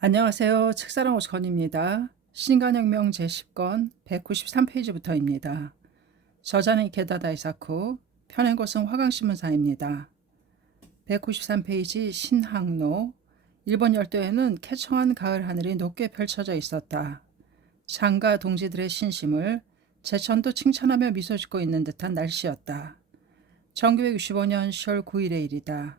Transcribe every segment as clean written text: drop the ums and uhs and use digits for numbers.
안녕하세요. 책사랑 오스건입니다. 신간혁명 제10권 193페이지부터입니다. 저자는 게다다 이사쿠, 펴낸 것은 화강신문사입니다. 193페이지 신항로. 일본 열도에는 쾌청한 가을 하늘이 높게 펼쳐져 있었다. 장가 동지들의 신심을 제천도 칭찬하며 미소 짓고 있는 듯한 날씨였다. 1965년 10월 9일의 일이다.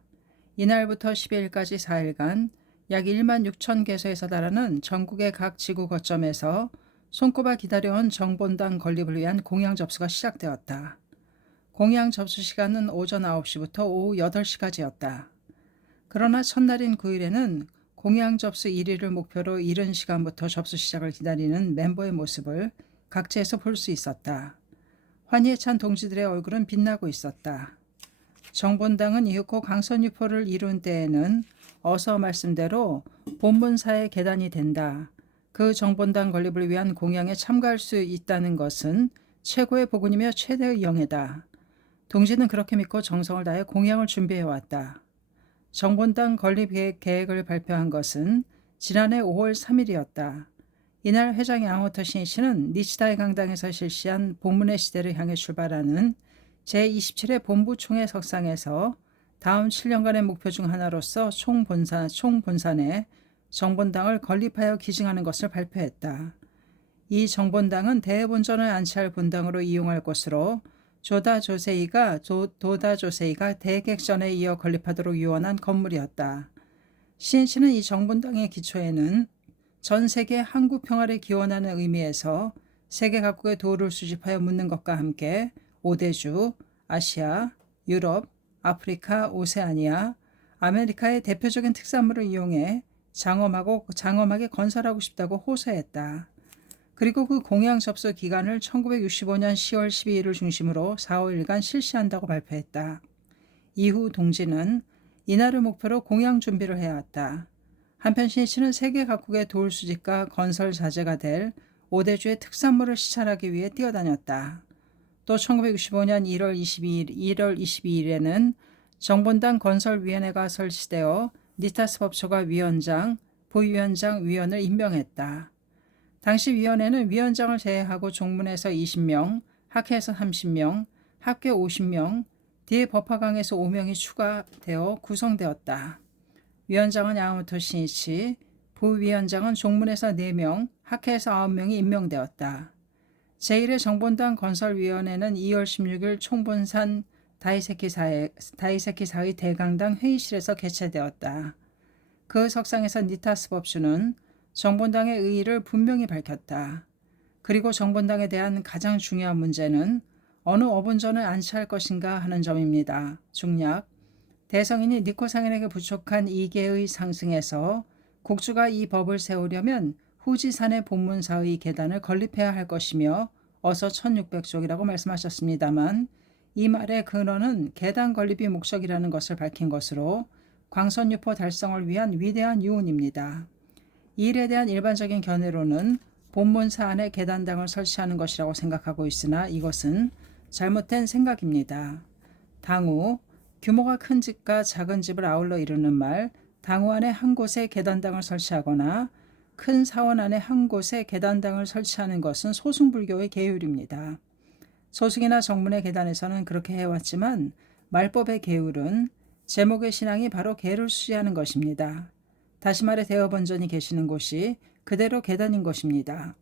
이날부터 12일까지 4일간 약 1만 6천 개소에서 달하는 전국의 각 지구 거점에서 손꼽아 기다려온 정본당 건립을 위한 공양 접수가 시작되었다. 공양 접수 시간은 오전 9시부터 오후 8시까지였다. 그러나 첫날인 9일에는 공양 접수 1위를 목표로 이른 시간부터 접수 시작을 기다리는 멤버의 모습을 각지에서 볼 수 있었다. 환희에 찬 동지들의 얼굴은 빛나고 있었다. 정본당은 이윽고 강선유포를 이룬 때에는 어서 말씀대로 본문사의 계단이 된다. 그 정본당 건립을 위한 공양에 참가할 수 있다는 것은 최고의 복운이며 최대의 영예다. 동지는 그렇게 믿고 정성을 다해 공양을 준비해왔다. 정본당 건립 계획을 발표한 것은 지난해 5월 3일이었다. 이날 회장 양호터 신이치는 니치다이 강당에서 실시한 본문의 시대를 향해 출발하는 제27회 본부총회 석상에서 다음 7년간의 목표 중 하나로서 총본산에 정본당을 건립하여 기증하는 것을 발표했다. 이 정본당은 대본전을 안치할 본당으로 이용할 것으로 도다 조세이가 대객전에 이어 건립하도록 유언한 건물이었다. 신이치는 이 정본당의 기초에는 전 세계 한국 평화를 기원하는 의미에서 세계 각국의 도를 수집하여 묻는 것과 함께 5대주, 아시아, 유럽, 아프리카, 오세아니아, 아메리카의 대표적인 특산물을 이용해 장엄하게 건설하고 싶다고 호소했다. 그리고 그 공양 접수 기간을 1965년 10월 12일을 중심으로 4, 5일간 실시한다고 발표했다. 이후 동지는 이날을 목표로 공양 준비를 해왔다. 한편 신이치는 세계 각국의 돌 수집과 건설 자재가 될 5대주의 특산물을 시찰하기 위해 뛰어다녔다. 또 1965년 1월 22일에는 정본당 건설위원회가 설치되어 니타스 법초가 위원장, 부위원장, 위원을 임명했다. 당시 위원회는 위원장을 제외하고 종문에서 20명, 학회에서 30명, 학교 50명, 뒤에 법화강에서 5명이 추가되어 구성되었다. 위원장은 야마모토 신이치, 부위원장은 종문에서 4명, 학회에서 9명이 임명되었다. 제1회 정본당 건설위원회는 2월 16일 총본산 다이세키사의 대강당 회의실에서 개최되었다. 그 석상에서 니타스 법주는 정본당의 의의를 분명히 밝혔다. 그리고 정본당에 대한 가장 중요한 문제는 어느 어본전을 안치할 것인가 하는 점입니다. 중략. 대성인이 니코상인에게 부촉한 이계의 상승에서 국주가 이 법을 세우려면 후지산의 본문사의 계단을 건립해야 할 것이며 어서 1600쪽이라고 말씀하셨습니다만 이 말의 근원은 계단 건립이 목적이라는 것을 밝힌 것으로 광선유포 달성을 위한 위대한 유언입니다. 이 일에 대한 일반적인 견해로는 본문사 안에 계단당을 설치하는 것이라고 생각하고 있으나 이것은 잘못된 생각입니다. 당우, 규모가 큰 집과 작은 집을 아울러 이루는 말, 당우 안에 한 곳에 계단당을 설치하거나 큰 사원 안에 한 곳에 계단당을 설치하는 것은 소승불교의 계율입니다. 소승이나 정문의 계단에서는 그렇게 해왔지만 말법의 계율은 제목의 신앙이 바로 계를 수지하는 것입니다. 다시 말해 대어본전이 계시는 곳이 그대로 계단인 것입니다.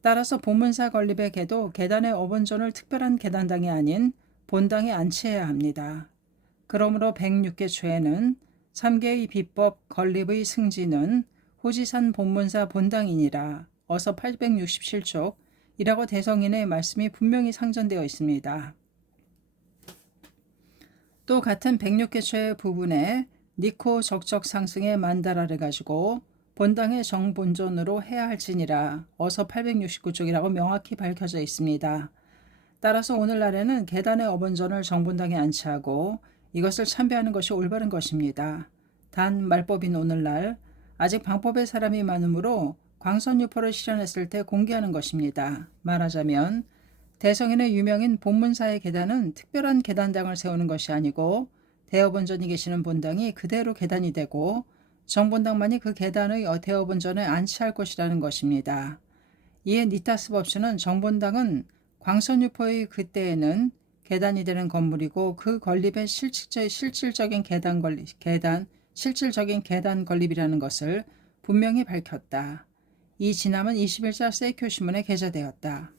따라서 본문사 건립의 계도 계단의 어본전을 특별한 계단당이 아닌 본당에 안치해야 합니다. 그러므로 106개 초에는 3개의 비법 건립의 승지는 후지산 본문사 본당이니라 어서 867쪽 이라고 대성인의 말씀이 분명히 상전되어 있습니다. 또 같은 106개 초의 부분에 니코 적적 상승의 만다라를 가지고 본당의 정본전으로 해야 할지니라 어서 869쪽이라고 명확히 밝혀져 있습니다. 따라서 오늘날에는 계단의 어본전을 정본당에 안치하고 이것을 참배하는 것이 올바른 것입니다. 단 말법인 오늘날 아직 방법의 사람이 많으므로 광선유포를 실현했을 때 공개하는 것입니다. 말하자면 대성인의 유명인 본문사의 계단은 특별한 계단당을 세우는 것이 아니고 대어본전이 계시는 본당이 그대로 계단이 되고 정본당만이 그 계단의 대업원전에 안치할 것이라는 것입니다. 이에 니타스 법師는 정본당은 광선유포의 그때에는 계단이 되는 건물이고 그 건립의 실질적인 계단 건립이라는 것을 분명히 밝혔다. 이 진함은 21자 세이쿄 신문에 게재되었다.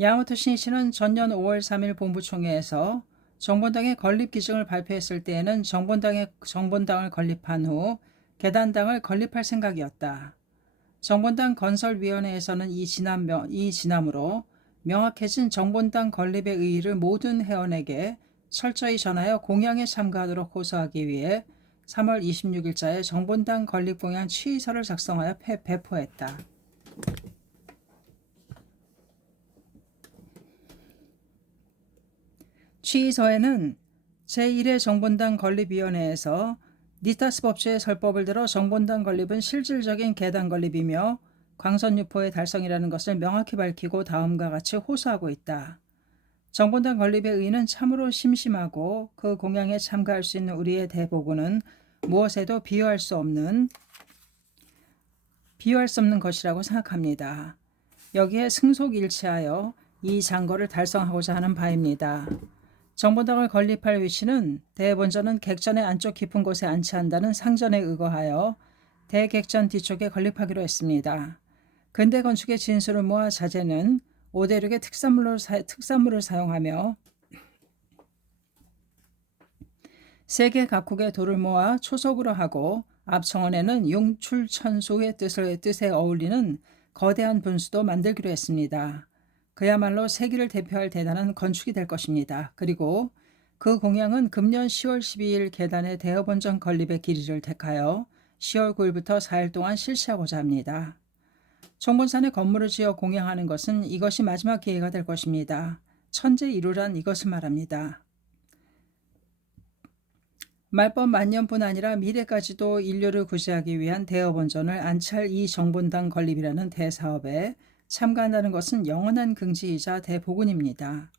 야마토 신이치는 전년 5월 3일 본부총회에서 정본당의 건립 기증을 발표했을 때에는 정본당을 건립한 후 계단당을 건립할 생각이었다. 정본당 건설위원회에서는 이 진함으로 명확해진 정본당 건립의 의의를 모든 회원에게 철저히 전하여 공양에 참가하도록 호소하기 위해 3월 26일자에 정본당 건립 공양 취의서를 작성하여 배포했다. 취의서에는 제1회 정본당 건립위원회에서 니타스 법치의 설법을 들어 정본당 건립은 실질적인 계단 건립이며 광선유포의 달성이라는 것을 명확히 밝히고 다음과 같이 호소하고 있다. 정본당 건립의 의의는 참으로 심심하고 그 공양에 참가할 수 있는 우리의 대보고는 무엇에도 비유할 수 없는 것이라고 생각합니다. 여기에 승속일치하여 이 장거를 달성하고자 하는 바입니다. 정본당을 건립할 위치는 대본전은 객전의 안쪽 깊은 곳에 안치한다는 상전에 의거하여 대객전 뒤쪽에 건립하기로 했습니다. 근대 건축의 진수를 모아 자재는 5대륙의 특산물을 사용하며 세계 각국의 돌을 모아 초석으로 하고 앞청원에는 용출천소의 뜻에 어울리는 거대한 분수도 만들기로 했습니다. 그야말로 세계를 대표할 대단한 건축이 될 것입니다. 그리고 그 공양은 금년 10월 12일 계단의 대업원전 건립의 길이를 택하여 10월 9일부터 4일 동안 실시하고자 합니다. 정본산에 건물을 지어 공양하는 것은 이것이 마지막 기회가 될 것입니다. 천재 이루란 이것을 말합니다. 말법 만년뿐 아니라 미래까지도 인류를 구제하기 위한 대업원전을 안치할 이 정본당 건립이라는 대사업에 참가한다는 것은 영원한 긍지이자 대복운입니다.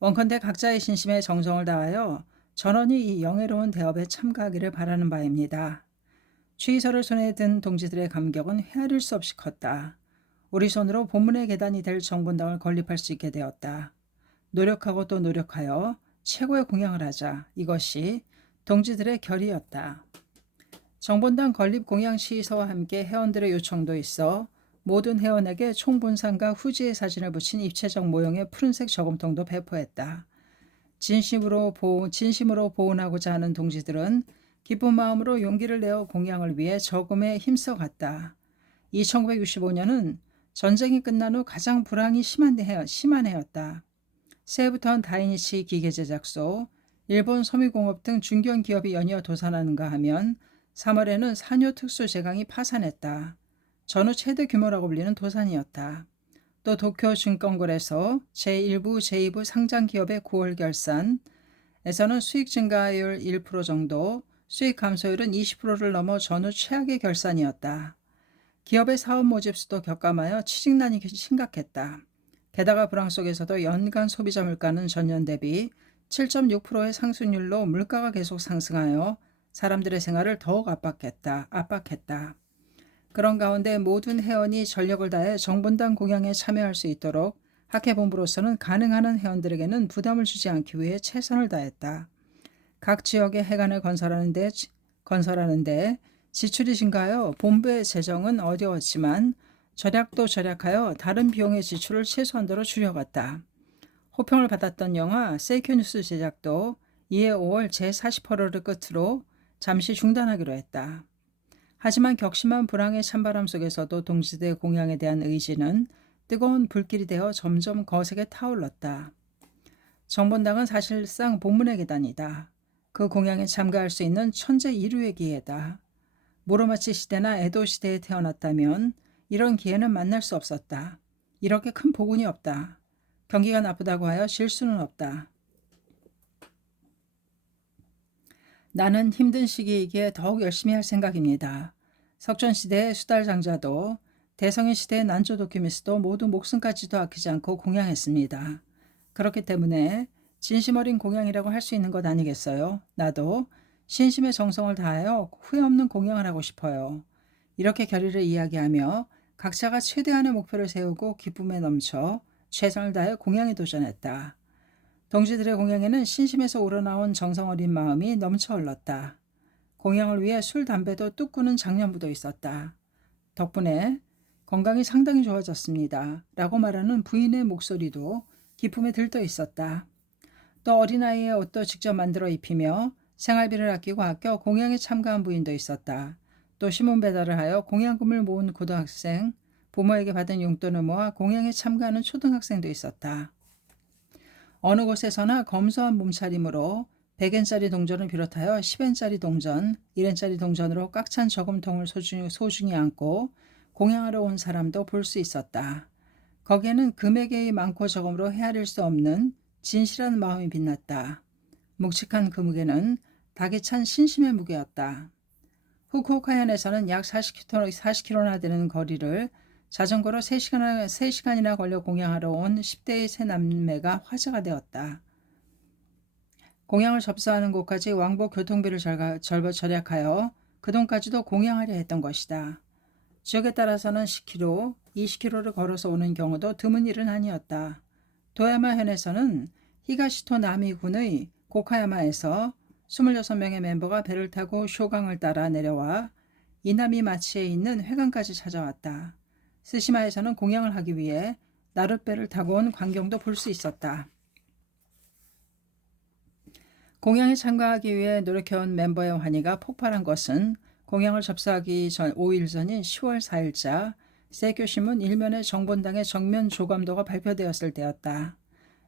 원컨대 각자의 신심에 정성을 다하여 전원이 이 영예로운 대업에 참가하기를 바라는 바입니다. 취의서를 손에 든 동지들의 감격은 헤아릴 수 없이 컸다. 우리 손으로 본문의 계단이 될 정본당을 건립할 수 있게 되었다. 노력하고 또 노력하여 최고의 공양을 하자. 이것이 동지들의 결의였다. 정본당 건립 공양 시의서와 함께 회원들의 요청도 있어 모든 회원에게 총본산과 후지의 사진을 붙인 입체적 모형의 푸른색 저금통도 배포했다. 진심으로 보훈하고자 하는 동지들은 기쁜 마음으로 용기를 내어 공양을 위해 저금에 힘써갔다. 이 1965년은 전쟁이 끝난 후 가장 불황이 심한 해였다. 새해부터는 다이니치 기계제작소, 일본 섬유공업 등 중견 기업이 연이어 도산하는가 하면 3월에는 산요특수제강이 파산했다. 전후 최대 규모라고 불리는 도산이었다. 또 도쿄증권거래소 제1부, 제2부 상장 기업의 9월 결산에서는 수익 증가율 1% 정도, 수익 감소율은 20%를 넘어 전후 최악의 결산이었다. 기업의 사업 모집 수도 격감하여 취직난이 심각했다. 게다가 불황 속에서도 연간 소비자 물가는 전년 대비 7.6%의 상승률로 물가가 계속 상승하여 사람들의 생활을 더욱 압박했다. 그런 가운데 모든 회원이 전력을 다해 정본당 공양에 참여할 수 있도록 학회본부로서는 가능한 회원들에게는 부담을 주지 않기 위해 최선을 다했다. 각 지역의 회관을 건설하는데 지출이 증가하여 본부의 재정은 어려웠지만 절약도 절약하여 다른 비용의 지출을 최소한도로 줄여갔다. 호평을 받았던 영화 세이쿄 뉴스 제작도 이해 5월 제40호를 끝으로 잠시 중단하기로 했다. 하지만 격심한 불황의 찬바람 속에서도 동지들의 공양에 대한 의지는 뜨거운 불길이 되어 점점 거세게 타올랐다. 정본당은 사실상 본문의 계단이다. 그 공양에 참가할 수 있는 천재 이루의 기회다. 무로마치 시대나 에도 시대에 태어났다면 이런 기회는 만날 수 없었다. 이렇게 큰 복운이 없다. 경기가 나쁘다고 하여 질 수는 없다. 나는 힘든 시기이기에 더욱 열심히 할 생각입니다. 석전시대의 수달장자도 대성인 시대의 난조 도큐미스도 모두 목숨까지도 아끼지 않고 공양했습니다. 그렇기 때문에 진심 어린 공양이라고 할 수 있는 것 아니겠어요? 나도 신심의 정성을 다하여 후회 없는 공양을 하고 싶어요. 이렇게 결의를 이야기하며 각자가 최대한의 목표를 세우고 기쁨에 넘쳐 최선을 다해 공양에 도전했다. 동지들의 공양에는 신심에서 우러나온 정성 어린 마음이 넘쳐 흘렀다. 공양을 위해 술, 담배도 뚝 끊은 장년부도 있었다. 덕분에 건강이 상당히 좋아졌습니다. 라고 말하는 부인의 목소리도 기쁨에 들떠 있었다. 또 어린아이의 옷도 직접 만들어 입히며 생활비를 아껴 공양에 참가한 부인도 있었다. 또 신문 배달을 하여 공양금을 모은 고등학생, 부모에게 받은 용돈을 모아 공양에 참가하는 초등학생도 있었다. 어느 곳에서나 검소한 몸차림으로 100엔짜리 동전을 비롯하여 10엔짜리 동전, 1엔짜리 동전으로 꽉 찬 저금통을 소중히 안고 공양하러 온 사람도 볼 수 있었다. 거기에는 금액의 많고 적음으로 헤아릴 수 없는 진실한 마음이 빛났다. 묵직한 그 무게는 닭이 찬 신심의 무게였다. 후쿠오카현에서는 약 40km나 되는 거리를 자전거로 3시간이나 걸려 공양하러 온 10대의 세 남매가 화제가 되었다. 공양을 접수하는 곳까지 왕복 교통비를 절약하여 그 돈까지도 공양하려 했던 것이다. 지역에 따라서는 10km, 20km를 걸어서 오는 경우도 드문 일은 아니었다. 도야마현에서는 히가시토 나미군의 고카야마에서 26명의 멤버가 배를 타고 쇼강을 따라 내려와 이나미마치에 있는 회관까지 찾아왔다. 스시마에서는 공양을 하기 위해 나룻배를 타고 온 광경도 볼 수 있었다. 공양에 참가하기 위해 노력해온 멤버의 환희가 폭발한 것은 공양을 접수하기 전 5일 전인 10월 4일자 세교신문 일면에 정본당의 정면 조감도가 발표되었을 때였다.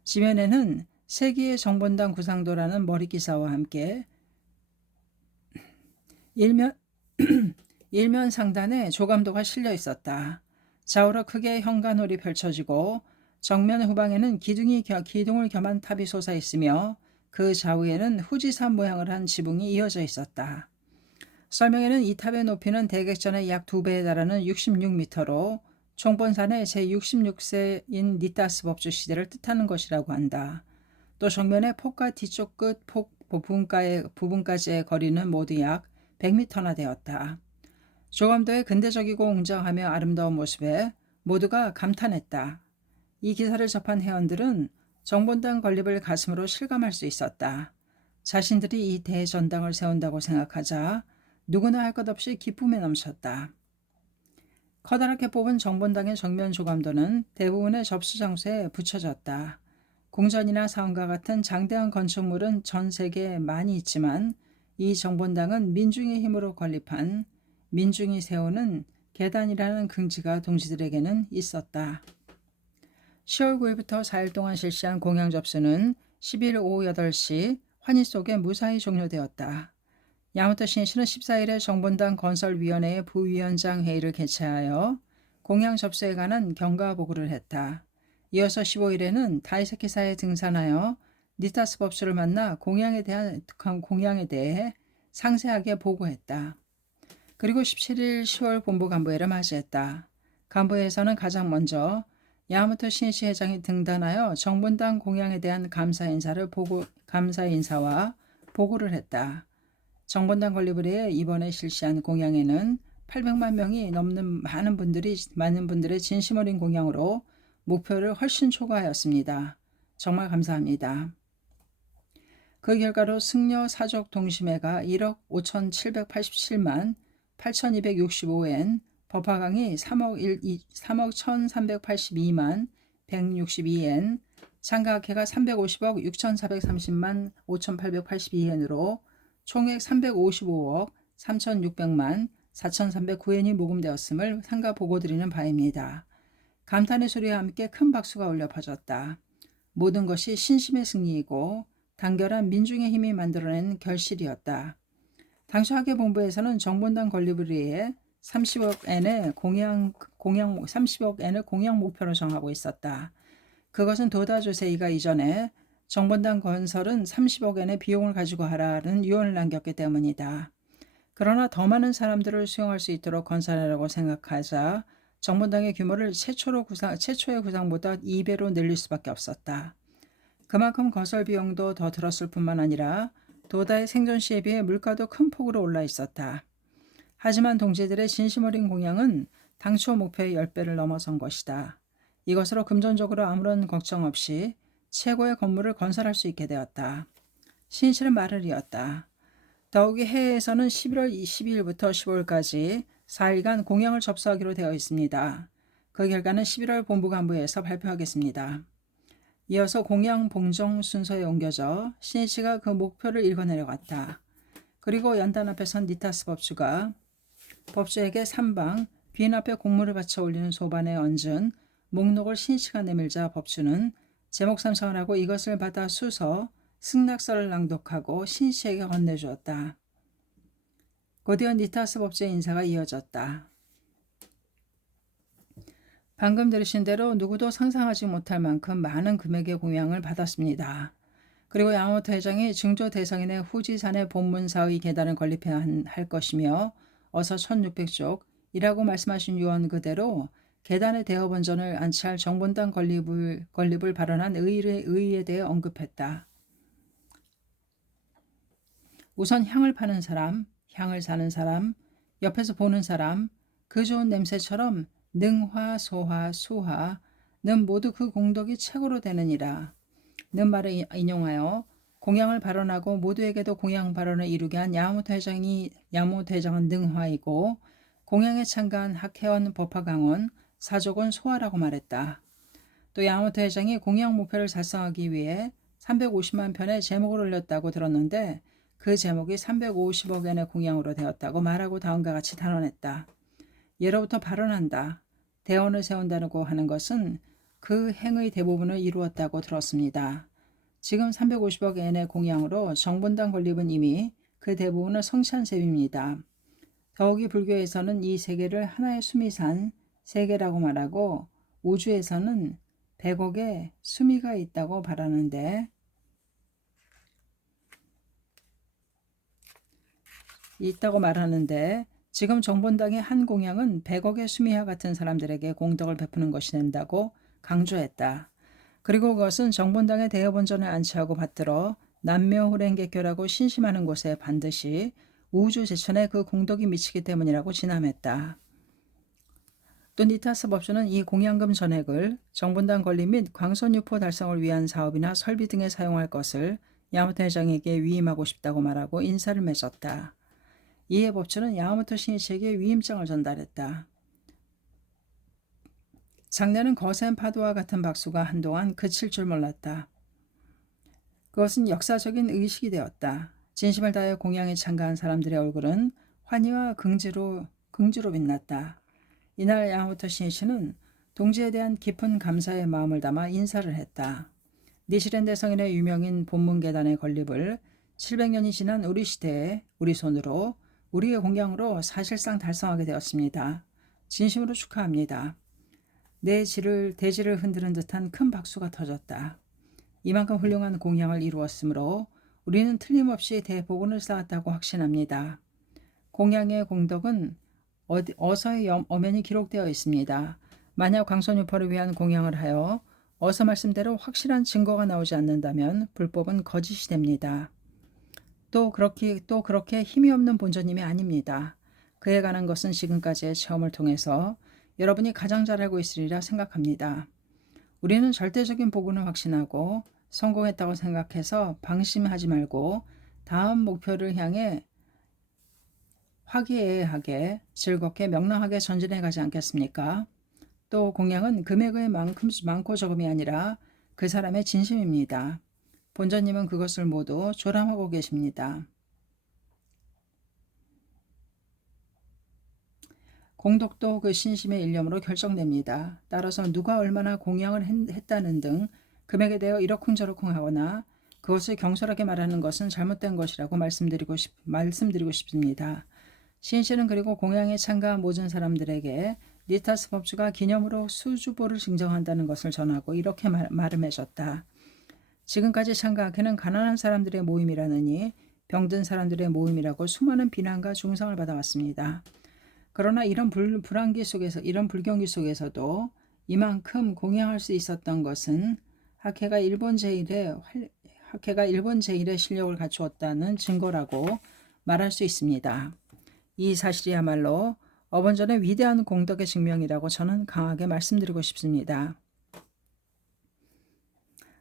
지면에는 세기의 정본당 구상도라는 머리기사와 함께 일면 상단에 조감도가 실려 있었다. 좌우로 크게 현관홀이 펼쳐지고 정면 후방에는 기둥을 겸한 탑이 솟아 있으며 그 좌우에는 후지산 모양을 한 지붕이 이어져 있었다. 설명에는 이 탑의 높이는 대객전의 약 2배에 달하는 66m로 총본산의 제66세인 니타스 법주 시대를 뜻하는 것이라고 한다. 또 정면의 폭과 뒤쪽 끝 부분까지의 거리는 모두 약 100m나 되었다. 조감도의 근대적이고 웅장하며 아름다운 모습에 모두가 감탄했다. 이 기사를 접한 회원들은 정본당 건립을 가슴으로 실감할 수 있었다. 자신들이 이 대전당을 세운다고 생각하자 누구나 할 것 없이 기쁨에 넘쳤다. 커다랗게 뽑은 정본당의 정면 조감도는 대부분의 접수 장소에 붙여졌다. 궁전이나 사원과 같은 장대한 건축물은 전 세계에 많이 있지만 이 정본당은 민중의 힘으로 건립한 민중이 세우는 계단이라는 긍지가 동지들에게는 있었다. 10월 9일부터 4일 동안 실시한 공양 접수는 10일 오후 8시 환희 속에 무사히 종료되었다. 야마토 신시는 14일에 정본당 건설위원회의 부위원장 회의를 개최하여 공양 접수에 관한 경과 보고를 했다. 이어서 15일에는 다이사키사에 등산하여 니타스 법수를 만나 공양에 대해 상세하게 보고했다. 그리고 17일 10월 본부 간부회를 맞이했다. 간부회에서는 가장 먼저 야마토 신시 회장이 등단하여 정본당 공양에 대한 감사 인사와 보고를 했다. 정본당 건립을 위해 이번에 실시한 공양에는 800만 명이 넘는 많은 분들의 진심 어린 공양으로 목표를 훨씬 초과하였습니다. 정말 감사합니다. 그 결과로 승려 사족 동심회가 1억 5,787만 8,265엔, 법화강이 3억 1,382만 162엔, 창가학회가 350억 6,430만 5,882엔으로 총액 355억 3,600만 4,309엔이 모금되었음을 상가 보고드리는 바입니다. 감탄의 소리와 함께 큰 박수가 울려 퍼졌다. 모든 것이 신심의 승리이고 단결한 민중의 힘이 만들어낸 결실이었다. 당시 학예본부에서는 정본당 건립을 위해 30억 엔을 공양 목표로 정하고 있었다. 그것은 도다 조세이가 이전에 정본당 건설은 30억 엔의 비용을 가지고 하라는 유언을 남겼기 때문이다. 그러나 더 많은 사람들을 수용할 수 있도록 건설하라고 생각하자 정본당의 규모를 최초의 구상보다 2배로 늘릴 수밖에 없었다. 그만큼 거설 비용도 더 들었을 뿐만 아니라 도다의 생존 시에 비해 물가도 큰 폭으로 올라 있었다. 하지만 동지들의 진심 어린 공양은 당초 목표의 10배를 넘어선 것이다. 이것으로 금전적으로 아무런 걱정 없이 최고의 건물을 건설할 수 있게 되었다. 신실은 말을 이었다. 더욱이 해외에서는 11월 22일부터 15일까지 4일간 공양을 접수하기로 되어 있습니다. 그 결과는 11월 본부간부에서 발표하겠습니다. 이어서 공양 봉정 순서에 옮겨져 신이치가 그 목표를 읽어내려갔다. 그리고 연단 앞에 선 니타스 법주에게 3방 빈 앞에 곡물을 받쳐 올리는 소반에 얹은 목록을 신이치가 내밀자 법주는 제목 삼성을 하고 이것을 받아 수서 승낙서를 낭독하고 신이치에게 건네주었다. 곧이어 니타스 법주의 인사가 이어졌다. 방금 들으신 대로 누구도 상상하지 못할 만큼 많은 금액의 공양을 받았습니다. 그리고 야마모토 회장이 증조 대상인의 후지산의 본문사의 계단을 건립해야 할 것이며 어서 1600쪽이라고 말씀하신 유언 그대로 계단의 대허번전을 안치할 정본당 건립을 발언한 의의에 대해 언급했다. 우선 향을 파는 사람, 향을 사는 사람, 옆에서 보는 사람, 그 좋은 냄새처럼 능화, 소화, 수화는 모두 그 공덕이 최고로 되느니라. 는 말을 인용하여 공양을 발언하고 모두에게도 공양 발언을 이루게 한 야마모토 회장은 능화이고 공양에 참가한 학회원, 법화강원, 사족은 소화라고 말했다. 또 야마모토 회장이 공양 목표를 달성하기 위해 350만 편의 제목을 올렸다고 들었는데 그 제목이 350억 엔의 공양으로 되었다고 말하고 다음과 같이 단언했다. 예로부터 발언한다. 대원을 세운다고 하는 것은 그 행의 대부분을 이루었다고 들었습니다. 지금 350억 엔의 공양으로 정본당 건립은 이미 그 대부분을 성취한 셈입니다. 더욱이 불교에서는 이 세계를 하나의 수미산 세계라고 말하고 우주에서는 100억의 수미가 있다고 말하는데 지금 정본당의 한 공양은 100억의 수미와 같은 사람들에게 공덕을 베푸는 것이 된다고 강조했다. 그리고 그것은 정본당의 대여본전을 안치하고 받들어 남묘호랭개교라고 신심하는 곳에 반드시 우주 제천에 그 공덕이 미치기 때문이라고 진함했다. 또 니타스 법주는 이 공양금 전액을 정본당 건립 및 광선유포 달성을 위한 사업이나 설비 등에 사용할 것을 야마모토 회장에게 위임하고 싶다고 말하고 인사를 맺었다. 이에 법주는 야마모토 신이치에게 위임장을 전달했다. 장례는 거센 파도와 같은 박수가 한동안 그칠 줄 몰랐다. 그것은 역사적인 의식이 되었다. 진심을 다해 공양에 참가한 사람들의 얼굴은 환희와 긍지로 빛났다. 이날 야마모토 신이치는 동지에 대한 깊은 감사의 마음을 담아 인사를 했다. 니시렌 대성인의 유명인 본문계단의 건립을 700년이 지난 우리 시대에 우리 손으로 우리의 공양으로 사실상 달성하게 되었습니다. 진심으로 축하합니다. 대지를 흔드는 듯한 큰 박수가 터졌다. 이만큼 훌륭한 공양을 이루었으므로 우리는 틀림없이 대복원을 쌓았다고 확신합니다. 공양의 공덕은 어서의 엄연히 기록되어 있습니다. 만약 광선유포를 위한 공양을 하여 어서 말씀대로 확실한 증거가 나오지 않는다면 불법은 거짓이 됩니다. 또 그렇게 힘이 없는 본전님이 아닙니다. 그에 관한 것은 지금까지의 체험을 통해서 여러분이 가장 잘 알고 있으리라 생각합니다. 우리는 절대적인 복운을 확신하고 성공했다고 생각해서 방심하지 말고 다음 목표를 향해 화기애애하게 즐겁게 명랑하게 전진해 가지 않겠습니까? 또 공양은 금액의 많고 적음이 아니라 그 사람의 진심입니다. 본전님은 그것을 모두 조람하고 계십니다. 공덕도 그 신심의 일념으로 결정됩니다. 따라서 누가 얼마나 공양을 했다는 등 금액에 대해 이러쿵저러쿵 하거나 그것을 경솔하게 말하는 것은 잘못된 것이라고 말씀드리고 싶습니다. 신실은 그리고 공양에 참가한 모든 사람들에게 니타스 법주가 기념으로 수주보를 증정한다는 것을 전하고 이렇게 말음해줬다. 지금까지 참가학회는 가난한 사람들의 모임이라느니 병든 사람들의 모임이라고 수많은 비난과 중상을 받아왔습니다. 그러나 이런 불경기 속에서도 이만큼 공양할 수 있었던 것은 학회가 일본 제1의 실력을 갖추었다는 증거라고 말할 수 있습니다. 이 사실이야말로 어번전의 위대한 공덕의 증명이라고 저는 강하게 말씀드리고 싶습니다.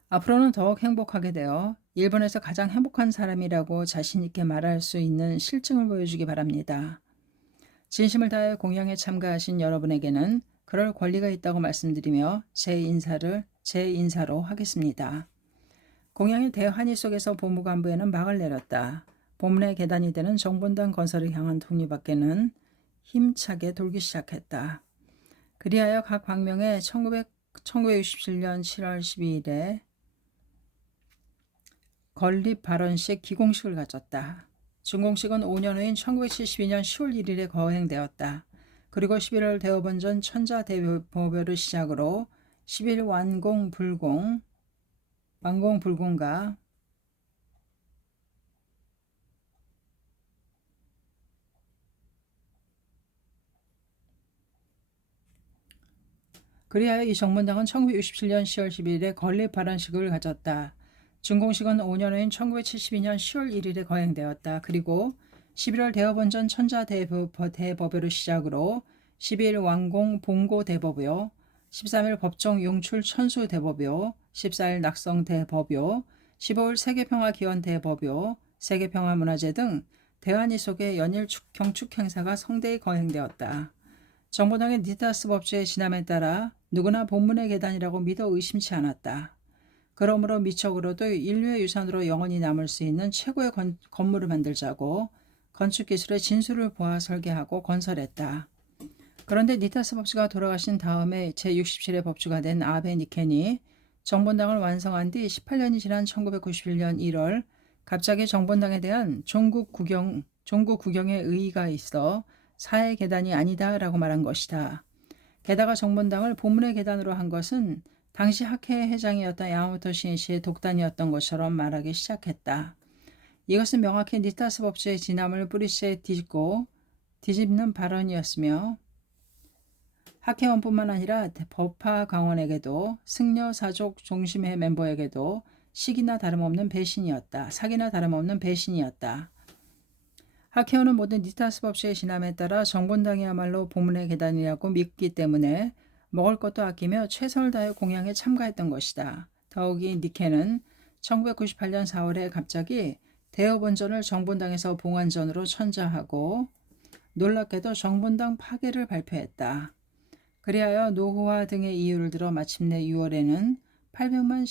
앞으로는 더욱 행복하게 되어 일본에서 가장 행복한 사람이라고 자신 있게 말할 수 있는 실증을 보여주기 바랍니다. 진심을 다해 공양에 참가하신 여러분에게는 그럴 권리가 있다고 말씀드리며 제 인사로 하겠습니다. 공양의 대환희 속에서 본부간부에는 막을 내렸다. 본문의 계단이 되는 정본당 건설을 향한 톱니바퀴는 힘차게 돌기 시작했다. 그리하여 각 방명에 1967년 7월 12일에 건립 발언식 기공식을 가졌다. 준공식은 5년 후인 1972년 10월 1일에 거행되었다. 그리고 11월 대업원전 천자대보별을 시작으로 10일 완공불공과 그리하여 이 정문당은 1967년 10월 11일에 건립 발언식을 가졌다. 준공식은 5년 후인 1972년 10월 1일에 거행되었다. 그리고 11월 대업원전 천자대법요를 시작으로 12일 완공 봉고대법요, 13일 법정 용출 천수대법요, 14일 낙성대법요, 15일 세계평화기원대법요, 세계평화문화제 등 대환희 속의 연일 경축 행사가 성대히 거행되었다. 정보당의 니타스 법제의 진함에 따라 누구나 본문의 계단이라고 믿어 의심치 않았다. 그러므로 미적으로도 인류의 유산으로 영원히 남을 수 있는 최고의 건물을 만들자고 건축기술의 진수를 보아 설계하고 건설했다. 그런데 니타스 법주가 돌아가신 다음에 제67의 법주가 된 아베 니켄이 정본당을 완성한 뒤 18년이 지난 1991년 1월 갑자기 정본당에 대한 종국 구경의 의의가 있어 사회 계단이 아니다라고 말한 것이다. 게다가 정본당을 본문의 계단으로 한 것은 당시 학회 회장이었던 야마모토 신이시의 독단이었던 것처럼 말하기 시작했다. 이것은 명확히 니타스 법주의 진함을 뿌리째 뒤집는 발언이었으며 학회원뿐만 아니라 법화 강원에게도 승려 사족 종심회 멤버에게도 사기나 다름없는 배신이었다. 학회원은 모든 니타스 법주의 진함에 따라 정본당이야말로 본문의 계단이라고 믿기 때문에 먹을 것도 아끼며 최선을 다해 공양에 참가했던 것이다. 더욱이 니케는 1998년 4월에 갑자기 대업원전을 정본당에서 봉안전으로 천자하고 놀랍게도 정본당 파괴를 발표했다. 그리하여 노후화 등의 이유를 들어 마침내 6월에는 800만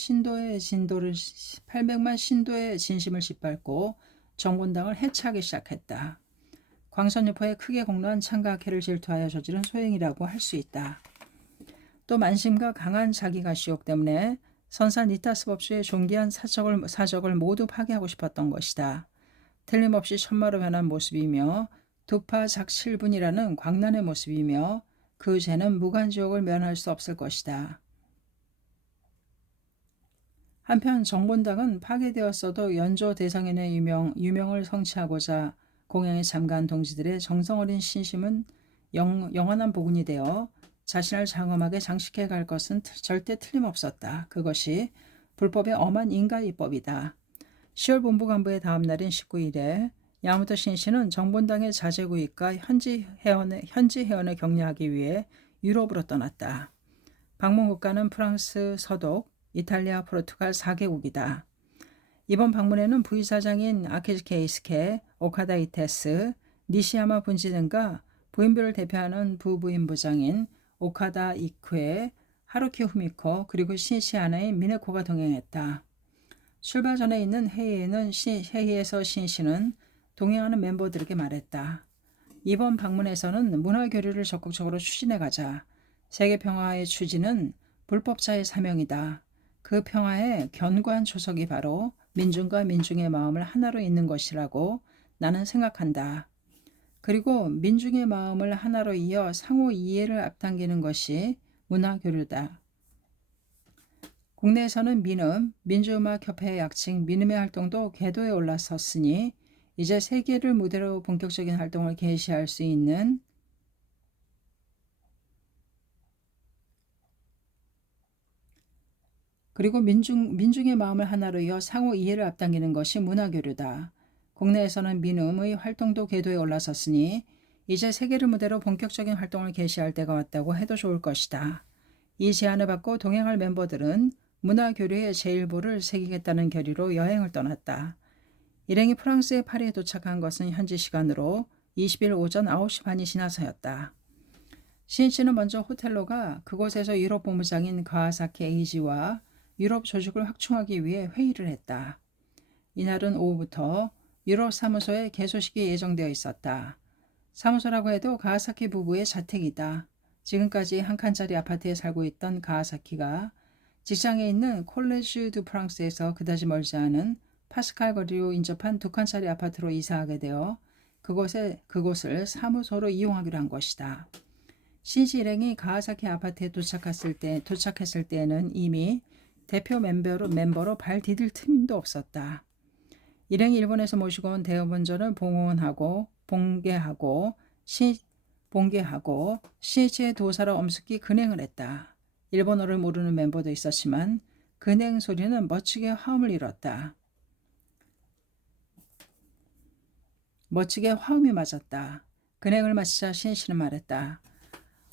신도의 진심을 짓밟고 정본당을 해체하기 시작했다. 광선유포에 크게 공로한 창가학회를 질투하여 저지른 소행이라고 할 수 있다. 또 만심과 강한 자기가시욕 때문에 선사 니타스 법주의 존귀한 사적을 모두 파괴하고 싶었던 것이다. 틀림없이 천마로 변한 모습이며 두파작칠분이라는 광란의 모습이며 그 죄는 무간지옥을 면할 수 없을 것이다. 한편 정본당은 파괴되었어도 연조 대성인의 유명을 성취하고자 공양에 참가한 동지들의 정성어린 신심은 영원한 복운이 되어 자신을 장엄하게 장식해 갈 것은 절대 틀림없었다. 그것이 불법의 엄한 인가이법이다. 10월 본부간부의 다음 날인 19일에 야마모토 신씨는 정본당의 자재구입과 현지 회원을 격려하기 위해 유럽으로 떠났다. 방문 국가는 프랑스, 서독, 이탈리아, 포르투갈 4개국이다. 이번 방문에는 부의사장인 아키즈 케이스케, 오카다 이테스, 니시야마 분지 등과 부인부를 대표하는 부부인부장인 오카다 이쿠에, 하루키 후미코, 그리고 신씨 아내인 미네코가 동행했다. 출발 전에 있는 회의에서 신씨는 동행하는 멤버들에게 말했다. 이번 방문에서는 문화교류를 적극적으로 추진해가자. 세계평화의 추진은 불법자의 사명이다. 그 평화의 견고한 초석이 바로 민중과 민중의 마음을 하나로 잇는 것이라고 나는 생각한다. 그리고 민중의 마음을 하나로 이어 상호 이해를 앞당기는 것이 문화교류다. 국내에서는 민주음악협회의 약칭 민음의 활동도 궤도에 올라섰으니 이제 세계를 무대로 본격적인 활동을 개시할 수 있는 그리고 민중의 마음을 하나로 이어 상호 이해를 앞당기는 것이 문화교류다. 국내에서는 민음의 활동도 궤도에 올라섰으니 이제 세계를 무대로 본격적인 활동을 개시할 때가 왔다고 해도 좋을 것이다. 이 제안을 받고 동행할 멤버들은 문화교류의 제1보를 새기겠다는 결의로 여행을 떠났다. 일행이 프랑스의 파리에 도착한 것은 현지 시간으로 20일 오전 9시 반이 지나서였다. 신이치는 먼저 호텔로 가 그곳에서 유럽 본부장인 가와사키 에이지와 유럽 조직을 확충하기 위해 회의를 했다. 이날은 오후부터 유럽 사무소에 개소식이 예정되어 있었다. 사무소라고 해도 가와사키 부부의 자택이다. 지금까지 한 칸짜리 아파트에 살고 있던 가와사키가 직장에 있는 콜레주 두 프랑스에서 그다지 멀지 않은 파스칼 거리로 인접한 두 칸짜리 아파트로 이사하게 되어 그곳을 사무소로 이용하기로 한 것이다. 신지 일행이 가와사키 아파트에 도착했을 때에는 이미 대표 멤버로 발 디딜 틈도 없었다. 일행이 일본에서 모시고 온 대원전을 봉개하고 신이치의 도사로 엄숙히 근행을 했다. 일본어를 모르는 멤버도 있었지만 근행 소리는 멋지게 화음을 이뤘다. 멋지게 화음이 맞았다. 근행을 마치자 신이치는 말했다.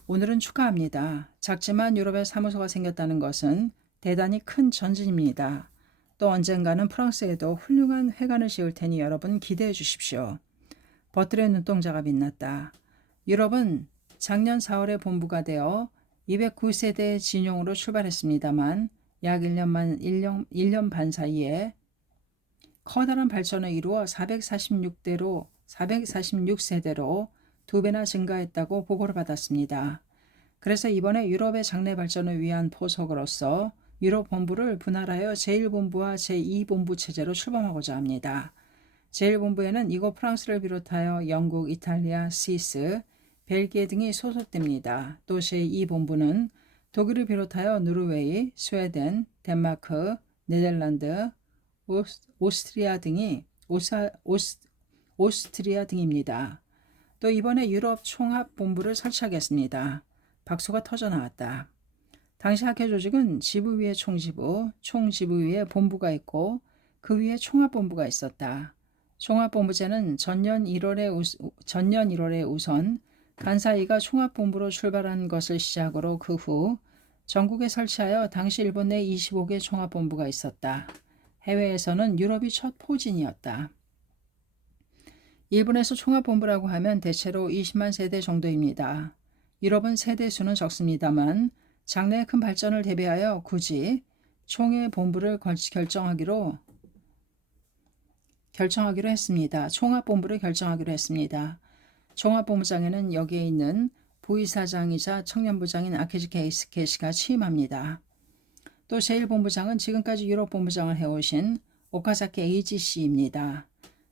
오늘은 축하합니다. 작지만 유럽에 사무소가 생겼다는 것은 대단히 큰 전진입니다. 또 언젠가는 프랑스에도 훌륭한 회관을 지을 테니 여러분 기대해 주십시오. 버틀의 눈동자가 빛났다. 유럽은 작년 4월에 본부가 되어 209세대 진용으로 출발했습니다만 약 1년 반 사이에 커다란 발전을 이루어 446세대로 2배나 증가했다고 보고를 받았습니다. 그래서 이번에 유럽의 장래 발전을 위한 포석으로서 유럽 본부를 분할하여 제1본부와 제2본부 체제로 출범하고자 합니다. 제1본부에는 이곳 프랑스를 비롯하여 영국, 이탈리아, 스위스, 벨기에 등이 소속됩니다. 또 제2본부는 독일을 비롯하여 노르웨이, 스웨덴, 덴마크, 네덜란드, 오스트리아 등입니다. 또 이번에 유럽 총합본부를 설치하겠습니다. 박수가 터져 나왔다. 당시 학회 조직은 지부 위에 총지부, 총지부 위에 본부가 있고 그 위에 총합본부가 있었다. 총합본부제는 전년 1월에 우선 간사이가 총합본부로 출발한 것을 시작으로 그 후 전국에 설치하여 당시 일본 내 25개 총합본부가 있었다. 해외에서는 유럽이 첫 포진이었다. 일본에서 총합본부라고 하면 대체로 20만 세대 정도입니다. 유럽은 세대 수는 적습니다만 장래의 큰 발전을 대비하여 굳이 총회 본부를 결정하기로 했습니다. 총합본부를 결정하기로 했습니다. 총합본부장에는 여기에 있는 부이사장이자 청년부장인 아키즈 케이스케시가 취임합니다. 또 제1본부장은 지금까지 유럽 본부장을 해오신 오카사키 에이지 씨입니다.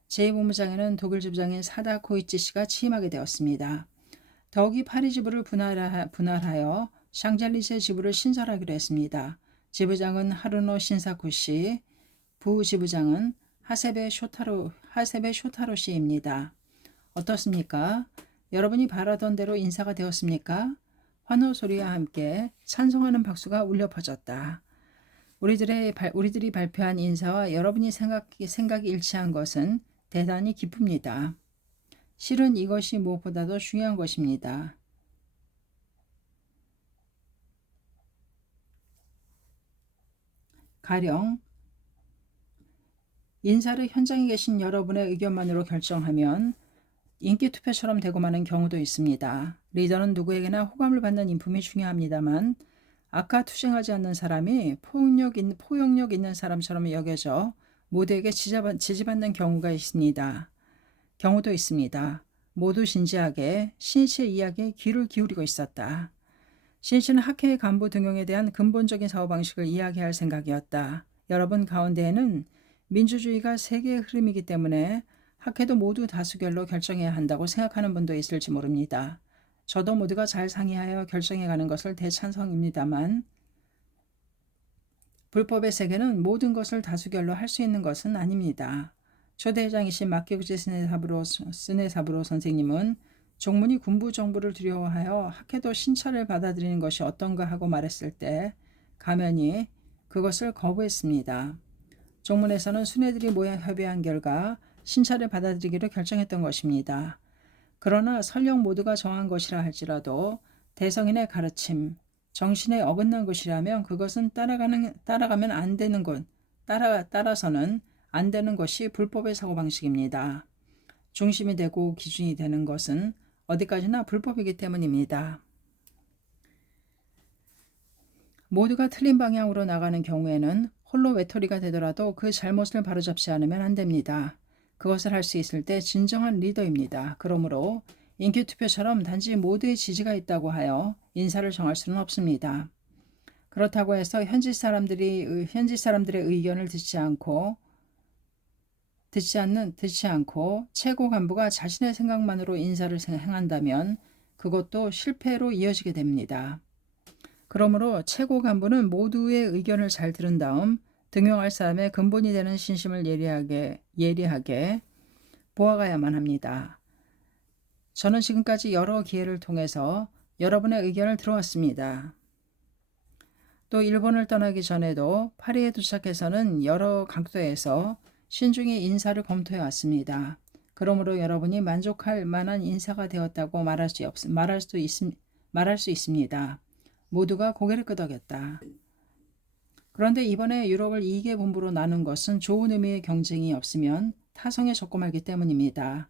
제2본부장에는 독일 지부장인 사다 코이치 씨가 취임하게 되었습니다. 더욱이 파리 지부를 분할하여 샹젤리제 지부를 신설하기로 했습니다. 지부장은 하루노 신사쿠 씨, 부지부장은 하세베 쇼타로 씨입니다. 어떻습니까? 여러분이 바라던 대로 인사가 되었습니까? 환호 소리와 함께 찬송하는 박수가 울려 퍼졌다. 우리들이 발표한 인사와 여러분이 생각이 일치한 것은 대단히 기쁩니다. 실은 이것이 무엇보다도 중요한 것입니다. 가령 인사를 현장에 계신 여러분의 의견만으로 결정하면 인기투표처럼 되고 마는 경우도 있습니다. 리더는 누구에게나 호감을 받는 인품이 중요합니다만 아까 투쟁하지 않는 사람이 포용력 있는 사람처럼 여겨져 모두에게 지지받는 경우도 있습니다. 모두 진지하게 신이치의 이야기에 귀를 기울이고 있었다. 신이치는 학회의 간부 등용에 대한 근본적인 사고방식을 이야기할 생각이었다. 여러분 가운데에는 민주주의가 세계의 흐름이기 때문에 학회도 모두 다수결로 결정해야 한다고 생각하는 분도 있을지 모릅니다. 저도 모두가 잘 상의하여 결정해가는 것을 대찬성입니다만 불법의 세계는 모든 것을 다수결로 할 수 있는 것은 아닙니다. 초대회장이신 마키구치 스네사부로 선생님은 종문이 군부 정부를 두려워하여 학회도 신차를 받아들이는 것이 어떤가 하고 말했을 때 가면이 그것을 거부했습니다. 종문에서는 순회들이 모여 협의한 결과 신차를 받아들이기로 결정했던 것입니다. 그러나 설령 모두가 정한 것이라 할지라도 대성인의 가르침, 정신에 어긋난 것이라면 그것은 따라가면 안 되는 것, 따라서는 안 되는 것이 불법의 사고방식입니다. 중심이 되고 기준이 되는 것은 어디까지나 불법이기 때문입니다. 모두가 틀린 방향으로 나가는 경우에는 홀로 외톨이가 되더라도 그 잘못을 바로잡지 않으면 안 됩니다. 그것을 할 수 있을 때 진정한 리더입니다. 그러므로 인기투표처럼 단지 모두의 지지가 있다고 하여 인사를 정할 수는 없습니다. 그렇다고 해서 현지 사람들의 의견을 듣지 않고 최고 간부가 자신의 생각만으로 인사를 행한다면 그것도 실패로 이어지게 됩니다. 그러므로 최고 간부는 모두의 의견을 잘 들은 다음 등용할 사람의 근본이 되는 신심을 예리하게 보아가야만 합니다. 저는 지금까지 여러 기회를 통해서 여러분의 의견을 들어왔습니다. 또 일본을 떠나기 전에도 파리에 도착해서는 여러 각도에서 신중히 인사를 검토해 왔습니다. 그러므로 여러분이 만족할 만한 인사가 되었다고 말할 수 있습니다. 모두가 고개를 끄덕였다. 그런데 이번에 유럽을 2개 본부로 나눈 것은 좋은 의미의 경쟁이 없으면 타성에 적고 말기 때문입니다.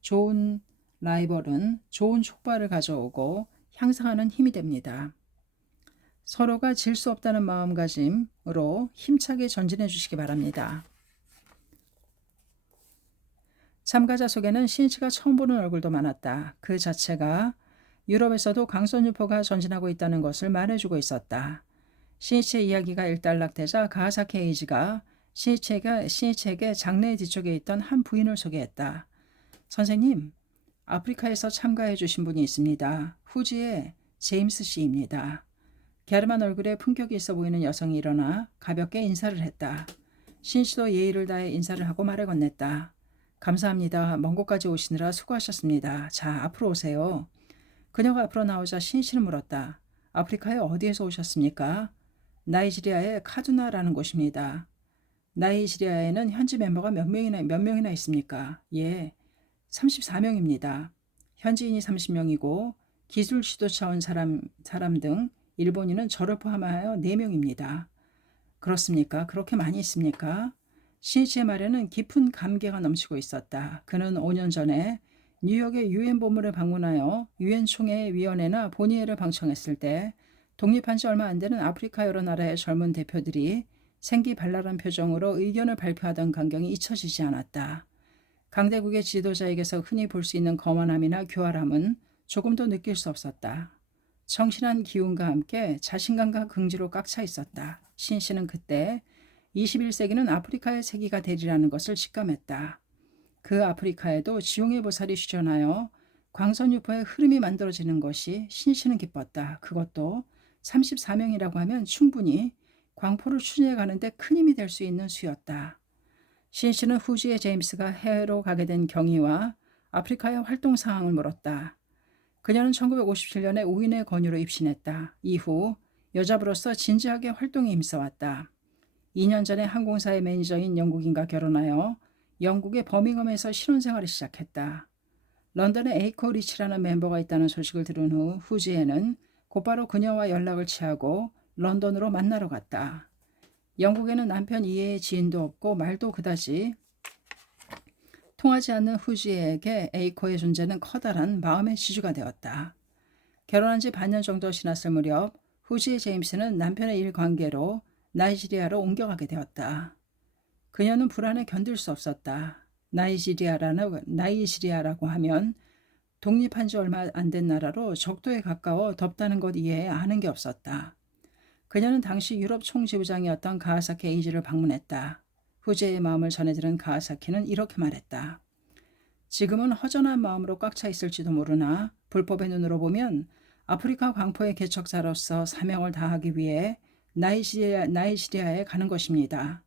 좋은 라이벌은 좋은 촉발을 가져오고 향상하는 힘이 됩니다. 서로가 질 수 없다는 마음가짐으로 힘차게 전진해 주시기 바랍니다. 참가자 속에는 신이치가 처음 보는 얼굴도 많았다. 그 자체가 유럽에서도 강선유포가 전진하고 있다는 것을 말해주고 있었다. 신이치의 이야기가 일단락되자 가하사키 에이지가 신이치에게 장내 뒤쪽에 있던 한 부인을 소개했다. 선생님, 아프리카에서 참가해 주신 분이 있습니다. 후지의 제임스 씨입니다. 갸름한 얼굴에 품격이 있어 보이는 여성이 일어나 가볍게 인사를 했다. 신이치도 예의를 다해 인사를 하고 말을 건넸다. 감사합니다. 먼 곳까지 오시느라 수고하셨습니다. 자, 앞으로 오세요. 그녀가 앞으로 나오자 신이치는 물었다. 아프리카에 어디에서 오셨습니까? 나이지리아의 카두나라는 곳입니다. 나이지리아에는 현지 멤버가 몇 명이나 있습니까? 예, 34명입니다. 현지인이 30명이고 기술 지도차 온 사람 등 일본인은 저를 포함하여 4명입니다. 그렇습니까? 그렇게 많이 있습니까? 신이치의 말에는 깊은 감개가 넘치고 있었다. 그는 5년 전에 뉴욕의 유엔 본부를 방문하여 유엔 총회위원회나 본의회를 방청했을 때 독립한 지 얼마 안 되는 아프리카 여러 나라의 젊은 대표들이 생기발랄한 표정으로 의견을 발표하던 광경이 잊혀지지 않았다. 강대국의 지도자에게서 흔히 볼 수 있는 거만함이나 교활함은 조금도 느낄 수 없었다. 정신한 기운과 함께 자신감과 긍지로 꽉 차 있었다. 신씨는 그때 21세기는 아프리카의 세기가 되리라는 것을 직감했다. 그 아프리카에도 지용의 보살이 휴전하여 광선유포의 흐름이 만들어지는 것이 신씨는 기뻤다. 그것도 34명이라고 하면 충분히 광포를 추진해 가는데 큰 힘이 될 수 있는 수였다. 신씨는 후지의 제임스가 해외로 가게 된 경위와 아프리카의 활동 상황을 물었다. 그녀는 1957년에 우인의 권유로 입신했다. 이후 여자부로서 진지하게 활동에 힘써왔다. 2년 전에 항공사의 매니저인 영국인과 결혼하여 영국의 버밍엄에서 신혼생활을 시작했다. 런던에 에이코 리치라는 멤버가 있다는 소식을 들은 후 후지에는 곧바로 그녀와 연락을 취하고 런던으로 만나러 갔다. 영국에는 남편 이해의 지인도 없고 말도 그다지 통하지 않는 후지에게 에이코의 존재는 커다란 마음의 지주가 되었다. 결혼한 지 반년 정도 지났을 무렵 후지의 제임스는 남편의 일 관계로 나이지리아로 옮겨가게 되었다. 그녀는 불안에 견딜 수 없었다. 나이지리아라고 하면 독립한 지 얼마 안 된 나라로 적도에 가까워 덥다는 것 이외에 아는 게 없었다. 그녀는 당시 유럽 총지부장이었던 가하사키 에이지를 방문했다. 후지의 마음을 전해들은 가하사키는 이렇게 말했다. 지금은 허전한 마음으로 꽉 차 있을지도 모르나 불법의 눈으로 보면 아프리카 광포의 개척자로서 사명을 다하기 위해 나이지리아에 가는 것입니다.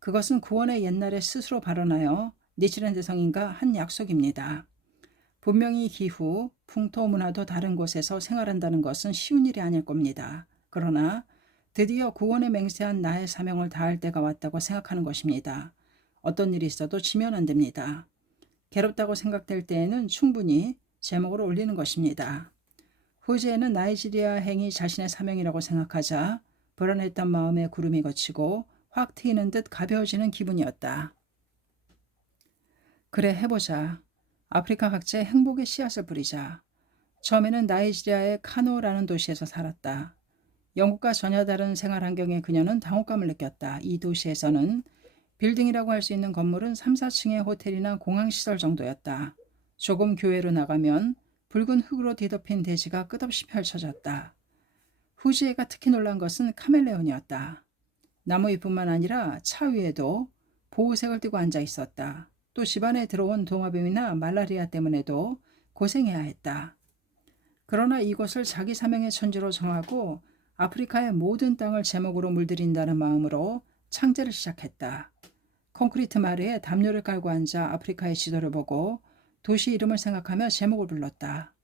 그것은 구원의 옛날에 스스로 발언하여 니치랜드 성인과 한 약속입니다. 분명히 기후, 풍토, 문화도 다른 곳에서 생활한다는 것은 쉬운 일이 아닐 겁니다. 그러나 드디어 구원에 맹세한 나의 사명을 다할 때가 왔다고 생각하는 것입니다. 어떤 일이 있어도 지면 안 됩니다. 괴롭다고 생각될 때에는 충분히 제목을 올리는 것입니다. 후지에는 나이지리아 행이 자신의 사명이라고 생각하자 불안했던 마음에 구름이 걷히고 확 트이는 듯 가벼워지는 기분이었다. 그래 해보자. 아프리카 각지에 행복의 씨앗을 뿌리자. 처음에는 나이지리아의 카노라는 도시에서 살았다. 영국과 전혀 다른 생활 환경에 그녀는 당혹감을 느꼈다. 이 도시에서는 빌딩이라고 할 수 있는 건물은 3, 4층의 호텔이나 공항시설 정도였다. 조금 교외로 나가면 붉은 흙으로 뒤덮인 대지가 끝없이 펼쳐졌다. 후지에가 특히 놀란 것은 카멜레온이었다. 나무 잎뿐만 아니라 차 위에도 보호색을 띠고 앉아 있었다. 또 집안에 들어온 동화뱀이나 말라리아 때문에도 고생해야 했다. 그러나 이곳을 자기 사명의 천지로 정하고 아프리카의 모든 땅을 제목으로 물들인다는 마음으로 창제를 시작했다. 콘크리트 마루에 담요를 깔고 앉아 아프리카의 지도를 보고 도시 이름을 생각하며 제목을 불렀다.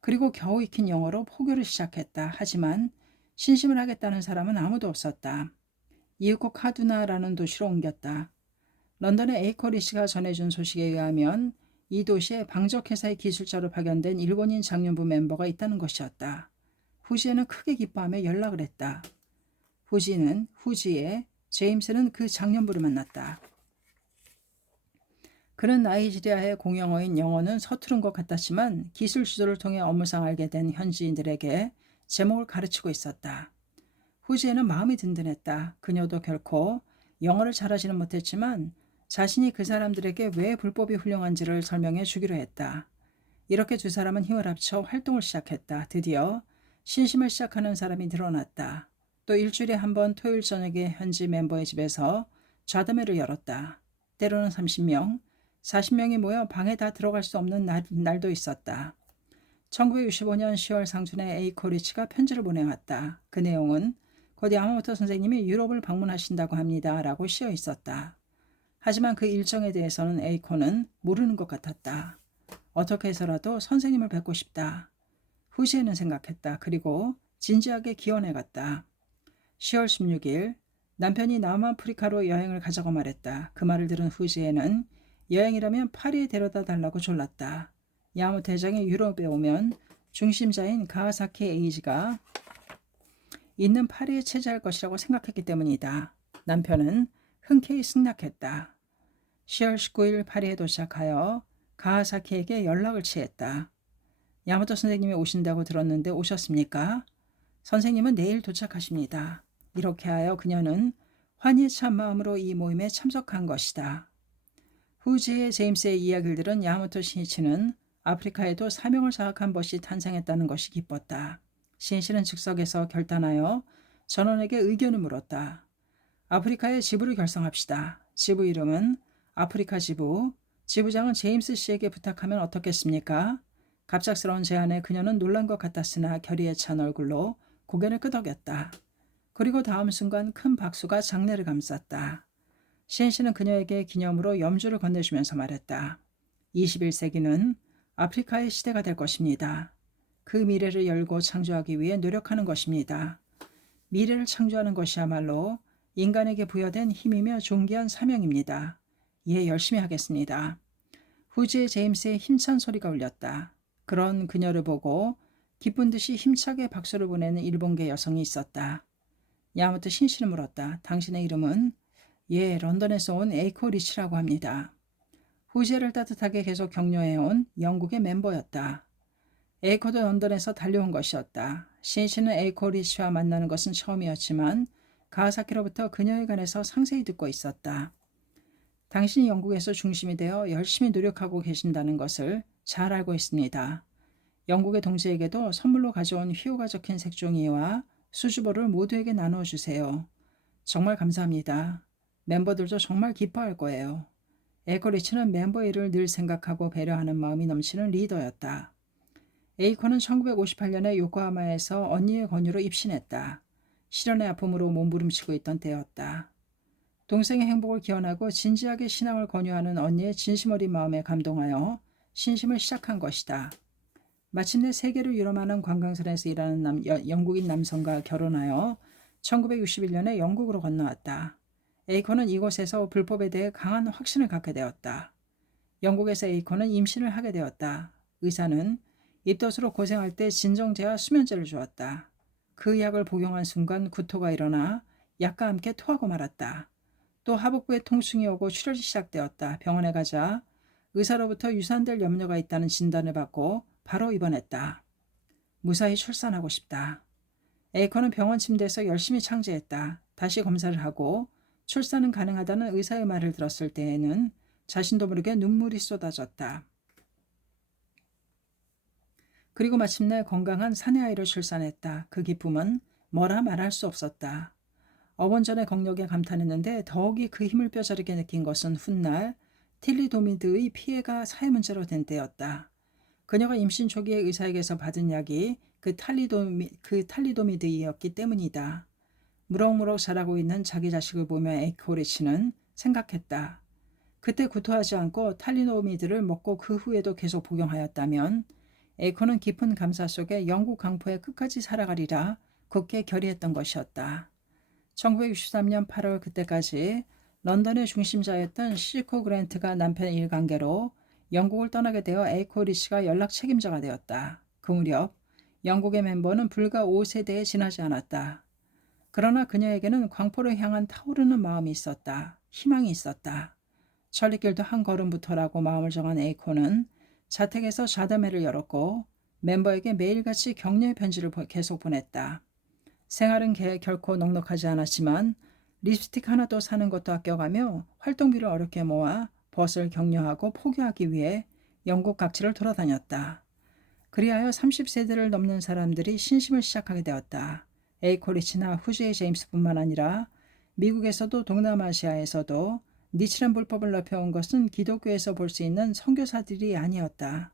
그리고 겨우 익힌 영어로 포교를 시작했다. 하지만 신심을 하겠다는 사람은 아무도 없었다. 이윽고 카두나라는 도시로 옮겼다. 런던의 에이코리 씨가 전해준 소식에 의하면 이 도시에 방적회사의 기술자로 파견된 일본인 장년부 멤버가 있다는 것이었다. 후지에는 크게 기뻐하며 연락을 했다. 후지에 제임스는 그 장년부를 만났다. 그는 나이지리아의 공용어인 영어는 서투른 것 같았지만 기술 지도를 통해 업무상 알게 된 현지인들에게 제목을 가르치고 있었다. 후지에는 마음이 든든했다. 그녀도 결코 영어를 잘하지는 못했지만 자신이 그 사람들에게 왜 불법이 훌륭한지를 설명해 주기로 했다. 이렇게 두 사람은 힘을 합쳐 활동을 시작했다. 드디어 신심을 시작하는 사람이 늘어났다. 또 일주일에 한 번 토요일 저녁에 현지 멤버의 집에서 좌담회를 열었다. 때로는 30명, 40명이 모여 방에 다 들어갈 수 없는 날도 있었다. 1965년 10월 상순에 에이코리치가 편지를 보내왔다. 그 내용은 곧 야마모토 선생님이 유럽을 방문하신다고 합니다. 라고 쓰여 있었다. 하지만 그 일정에 대해서는 에이코는 모르는 것 같았다. 어떻게 해서라도 선생님을 뵙고 싶다. 후지에는 생각했다. 그리고 진지하게 기원해갔다. 10월 16일 남편이 남아프리카로 여행을 가자고 말했다. 그 말을 들은 후지에는 여행이라면 파리에 데려다 달라고 졸랐다. 야마모토 대장이 유럽에 오면 중심자인 가와사키 에이지가 있는 파리에 체제할 것이라고 생각했기 때문이다. 남편은 흔쾌히 승낙했다. 10월 19일 파리에 도착하여 가와사키에게 연락을 취했다. 야마토 선생님이 오신다고 들었는데 오셨습니까? 선생님은 내일 도착하십니다. 이렇게 하여 그녀는 환희에 찬 마음으로 이 모임에 참석한 것이다. 후지의 제임스의 이야기를 들은 야마토 신이치는 아프리카에도 사명을 장악한 벗이 탄생했다는 것이 기뻤다. 신이치는 즉석에서 결단하여 전원에게 의견을 물었다. 아프리카의 지부를 결성합시다. 지부 이름은 아프리카 지부. 지부장은 제임스 씨에게 부탁하면 어떻겠습니까? 갑작스러운 제안에 그녀는 놀란 것 같았으나 결의에 찬 얼굴로 고개를 끄덕였다. 그리고 다음 순간 큰 박수가 장내를 감쌌다. 신씨는 그녀에게 기념으로 염주를 건네주면서 말했다. 21세기는 아프리카의 시대가 될 것입니다. 그 미래를 열고 창조하기 위해 노력하는 것입니다. 미래를 창조하는 것이야말로 인간에게 부여된 힘이며 존귀한 사명입니다. 예, 열심히 하겠습니다. 후지의 제임스의 힘찬 소리가 울렸다. 그런 그녀를 보고 기쁜 듯이 힘차게 박수를 보내는 일본계 여성이 있었다. 야마토 신씨를 물었다. 당신의 이름은? 예, 런던에서 온 에이코 리치라고 합니다. 후지를 따뜻하게 계속 격려해온 영국의 멤버였다. 에이코도 런던에서 달려온 것이었다. 신씨는 에이코 리치와 만나는 것은 처음이었지만 가와사키로부터 그녀에 관해서 상세히 듣고 있었다. 당신이 영국에서 중심이 되어 열심히 노력하고 계신다는 것을 잘 알고 있습니다. 영국의 동지에게도 선물로 가져온 휘호가 적힌 색종이와 수주보를 모두에게 나누어 주세요. 정말 감사합니다. 멤버들도 정말 기뻐할 거예요. 에이코리치는 멤버 일을 늘 생각하고 배려하는 마음이 넘치는 리더였다. 에이코는 1958년에 요코하마에서 언니의 권유로 입신했다. 실연의 아픔으로 몸부림치고 있던 때였다. 동생의 행복을 기원하고 진지하게 신앙을 권유하는 언니의 진심 어린 마음에 감동하여 신심을 시작한 것이다. 마침내 세계를 유람하는 관광선에서 일하는 영국인 남성과 결혼하여 1961년에 영국으로 건너왔다. 에이콘은 이곳에서 불법에 대해 강한 확신을 갖게 되었다. 영국에서 에이콘은 임신을 하게 되었다. 의사는 입덧으로 고생할 때 진정제와 수면제를 주었다. 그 약을 복용한 순간 구토가 일어나 약과 함께 토하고 말았다. 또 하복부에 통증이 오고 출혈이 시작되었다. 병원에 가자 의사로부터 유산될 염려가 있다는 진단을 받고 바로 입원했다. 무사히 출산하고 싶다. 에이컨은 병원 침대에서 열심히 창제했다. 다시 검사를 하고 출산은 가능하다는 의사의 말을 들었을 때에는 자신도 모르게 눈물이 쏟아졌다. 그리고 마침내 건강한 사내아이를 출산했다. 그 기쁨은 뭐라 말할 수 없었다. 어번전의 경력에 감탄했는데 더욱이 그 힘을 뼈저리게 느낀 것은 훗날 틸리도미드의 피해가 사회 문제로 된 때였다. 그녀가 임신 초기에 의사에게서 받은 약이 그 탈리도미드이었기 때문이다. 무럭무럭 자라고 있는 자기 자식을 보며 에이코리치는 생각했다. 그때 구토하지 않고 탈리도미드를 먹고 그 후에도 계속 복용하였다면 에이코는 깊은 감사 속에 영국 강포에 끝까지 살아가리라 굳게 결의했던 것이었다. 1963년 8월 그때까지 런던의 중심자였던 시코 그랜트가 남편의 일관계로 영국을 떠나게 되어 에이코리치가 연락 책임자가 되었다. 그 무렵 영국의 멤버는 불과 5세대에 지나지 않았다. 그러나 그녀에게는 광포를 향한 타오르는 마음이 있었다. 희망이 있었다. 천리길도 한 걸음부터라고 마음을 정한 에이코는 자택에서 자담회를 열었고 멤버에게 매일같이 격려의 편지를 계속 보냈다. 생활은 결코 넉넉하지 않았지만 립스틱 하나도 사는 것도 아껴가며 활동비를 어렵게 모아 벗을 격려하고 포기하기 위해 영국 각지를 돌아다녔다. 그리하여 30세대를 넘는 사람들이 신심을 시작하게 되었다. 에이코리치나 후제이 제임스뿐만 아니라 미국에서도 동남아시아에서도 니치란 불법을 넓혀온 것은 기독교에서 볼 수 있는 선교사들이 아니었다.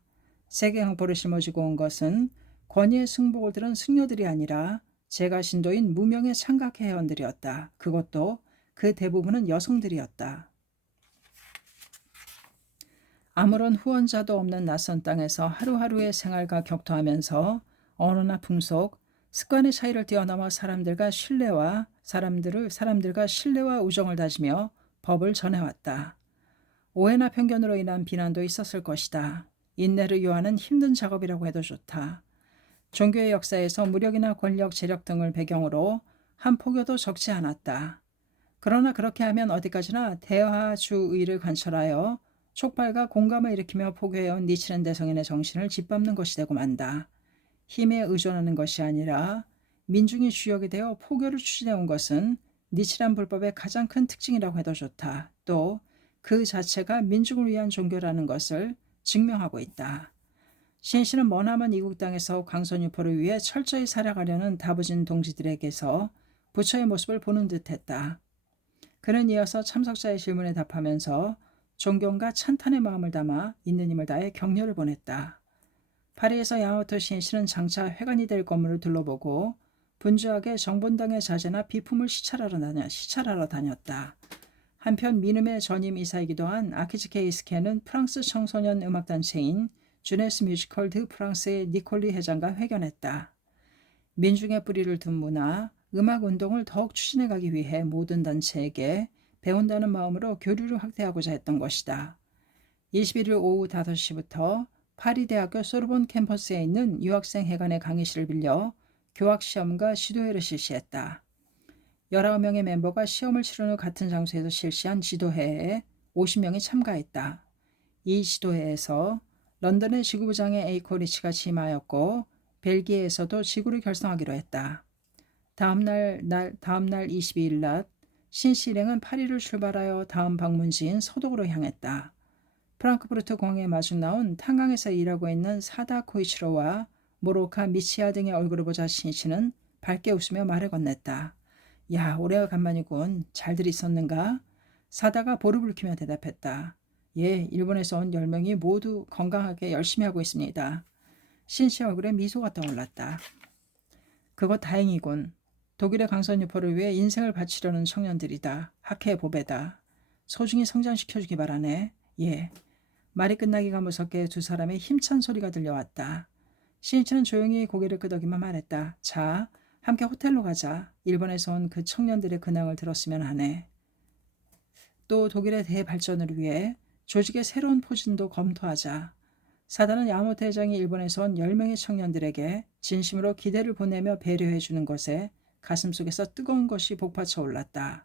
세계 강포를 짊어지고 온 것은 권위의 승복을 들은 승려들이 아니라 제가 신도인 무명의 창각 회원들이었다. 그것도 그 대부분은 여성들이었다. 아무런 후원자도 없는 낯선 땅에서 하루하루의 생활과 격투하면서 언어나 풍속, 습관의 차이를 뛰어넘어 사람들과 신뢰와 우정을 다지며 법을 전해왔다. 오해나 편견으로 인한 비난도 있었을 것이다. 인내를 요하는 힘든 작업이라고 해도 좋다. 종교의 역사에서 무력이나 권력, 재력 등을 배경으로 한 포교도 적지 않았다. 그러나 그렇게 하면 어디까지나 대화주의를 관철하여 촉발과 공감을 일으키며 포교해온 니치란 대성인의 정신을 짓밟는 것이 되고 만다. 힘에 의존하는 것이 아니라 민중이 주역이 되어 포교를 추진해온 것은 니치란 불법의 가장 큰 특징이라고 해도 좋다. 또 그 자체가 민중을 위한 종교라는 것을 증명하고 있다. 신씨는 머나먼 이국 땅에서 광선 유포를 위해 철저히 살아가려는 다부진 동지들에게서 부처의 모습을 보는 듯했다. 그는 이어서 참석자의 질문에 답하면서 존경과 찬탄의 마음을 담아 있는 힘을 다해 격려를 보냈다. 파리에서 야마토 신씨는 장차 회관이 될 건물을 둘러보고 분주하게 정본당의 자재나 비품을 시찰하러 다녔다. 한편 미눔의 전임 이사이기도 한 아키즈케 이스케는 프랑스 청소년 음악단체인 주네스 뮤지컬 드 프랑스의 니콜리 회장과 회견했다. 민중의 뿌리를 둔 문화, 음악운동을 더욱 추진해가기 위해 모든 단체에게 배운다는 마음으로 교류를 확대하고자 했던 것이다. 21일 오후 5시부터 파리대학교 소르본 캠퍼스에 있는 유학생 회관의 강의실을 빌려 교학시험과 시도회를 실시했다. 19명의 멤버가 시험을 치른 후 같은 장소에서 실시한 지도회에 50명이 참가했다. 이 지도회에서 런던의 지구부장의 에이코리치가 취임하였고 벨기에에서도 지구를 결성하기로 했다. 다음날 22일 낮 신씨 일행은 파리를 출발하여 다음 방문지인 서독으로 향했다. 프랑크푸르트 공항에 마중 나온 탄광에서 일하고 있는 사다 코이치로와 모로카 미치아 등의 얼굴을 보자 신씨는 밝게 웃으며 말을 건넸다. 야, 오래간만이군. 잘들 있었는가? 사다가 볼을 붉히며 대답했다. 예, 일본에서 온 10명이 모두 건강하게 열심히 하고 있습니다. 신씨 얼굴에 미소가 떠올랐다. 그거 다행이군. 독일의 강선 유포를 위해 인생을 바치려는 청년들이다. 학회의 보배다. 소중히 성장시켜주기 바라네. 예. 말이 끝나기가 무섭게 두 사람의 힘찬 소리가 들려왔다. 신씨는 조용히 고개를 끄덕이며 말했다. 자, 함께 호텔로 가자. 일본에서 온 그 청년들의 근황을 들었으면 하네. 또 독일의 대발전을 위해 조직의 새로운 포진도 검토하자. 사단은 야마모토 회장이 일본에서 온 10명의 청년들에게 진심으로 기대를 보내며 배려해 주는 것에 가슴속에서 뜨거운 것이 복받쳐 올랐다.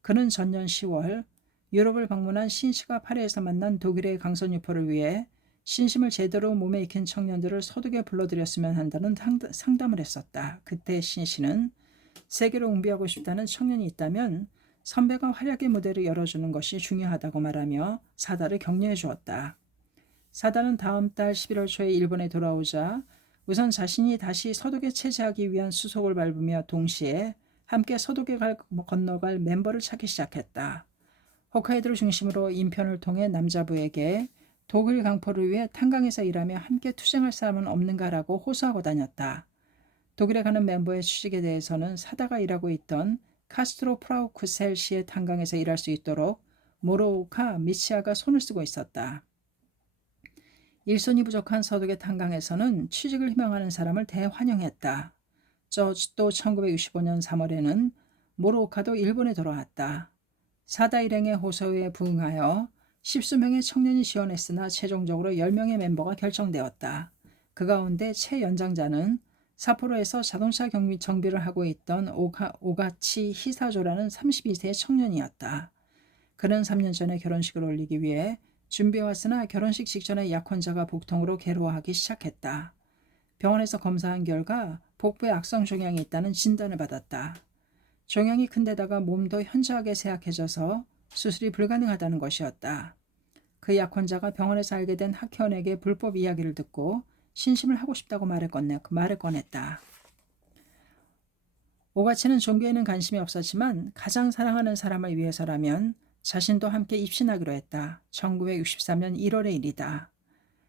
그는 전년 10월 유럽을 방문한 신씨가 파리에서 만난 독일의 강선 유포를 위해 신심을 제대로 몸에 익힌 청년들을 서독에 불러들였으면 한다는 상담을 했었다. 그때 신씨는 세계로 웅비하고 싶다는 청년이 있다면 선배가 활약의 무대를 열어주는 것이 중요하다고 말하며 사다를 격려해 주었다. 사다는 다음 달 11월 초에 일본에 돌아오자 우선 자신이 다시 서독에 체제하기 위한 수속을 밟으며 동시에 함께 서독에 건너갈 멤버를 찾기 시작했다. 홋카이도를 중심으로 인편을 통해 남자부에게 독일 강포를 위해 탄광에서 일하며 함께 투쟁할 사람은 없는가라고 호소하고 다녔다. 독일에 가는 멤버의 취직에 대해서는 사다가 일하고 있던 카스트로 프라우크셀 시의 탄광에서 일할 수 있도록 모로오카 미치아가 손을 쓰고 있었다. 일손이 부족한 서독의 탄광에서는 취직을 희망하는 사람을 대환영했다. 또 1965년 3월에는 모로오카도 일본에 돌아왔다. 사다 일행의 호소에 부응하여 십수명의 청년이 지원했으나 최종적으로 10명의 멤버가 결정되었다. 그 가운데 최연장자는 사포로에서 자동차 정비를 하고 있던 오가치 히사조라는 32세의 청년이었다. 그는 3년 전에 결혼식을 올리기 위해 준비해왔으나 결혼식 직전에 약혼자가 복통으로 괴로워하기 시작했다. 병원에서 검사한 결과 복부에 악성 종양이 있다는 진단을 받았다. 종양이 큰데다가 몸도 현저하게 쇠약해져서 수술이 불가능하다는 것이었다. 그 약혼자가 병원에서 알게 된 학회원에게 불법 이야기를 듣고 신심을 하고 싶다고 말을 꺼냈다. 오가치는 종교에는 관심이 없었지만 가장 사랑하는 사람을 위해서라면 자신도 함께 입신하기로 했다. 1963년 1월의 일이다.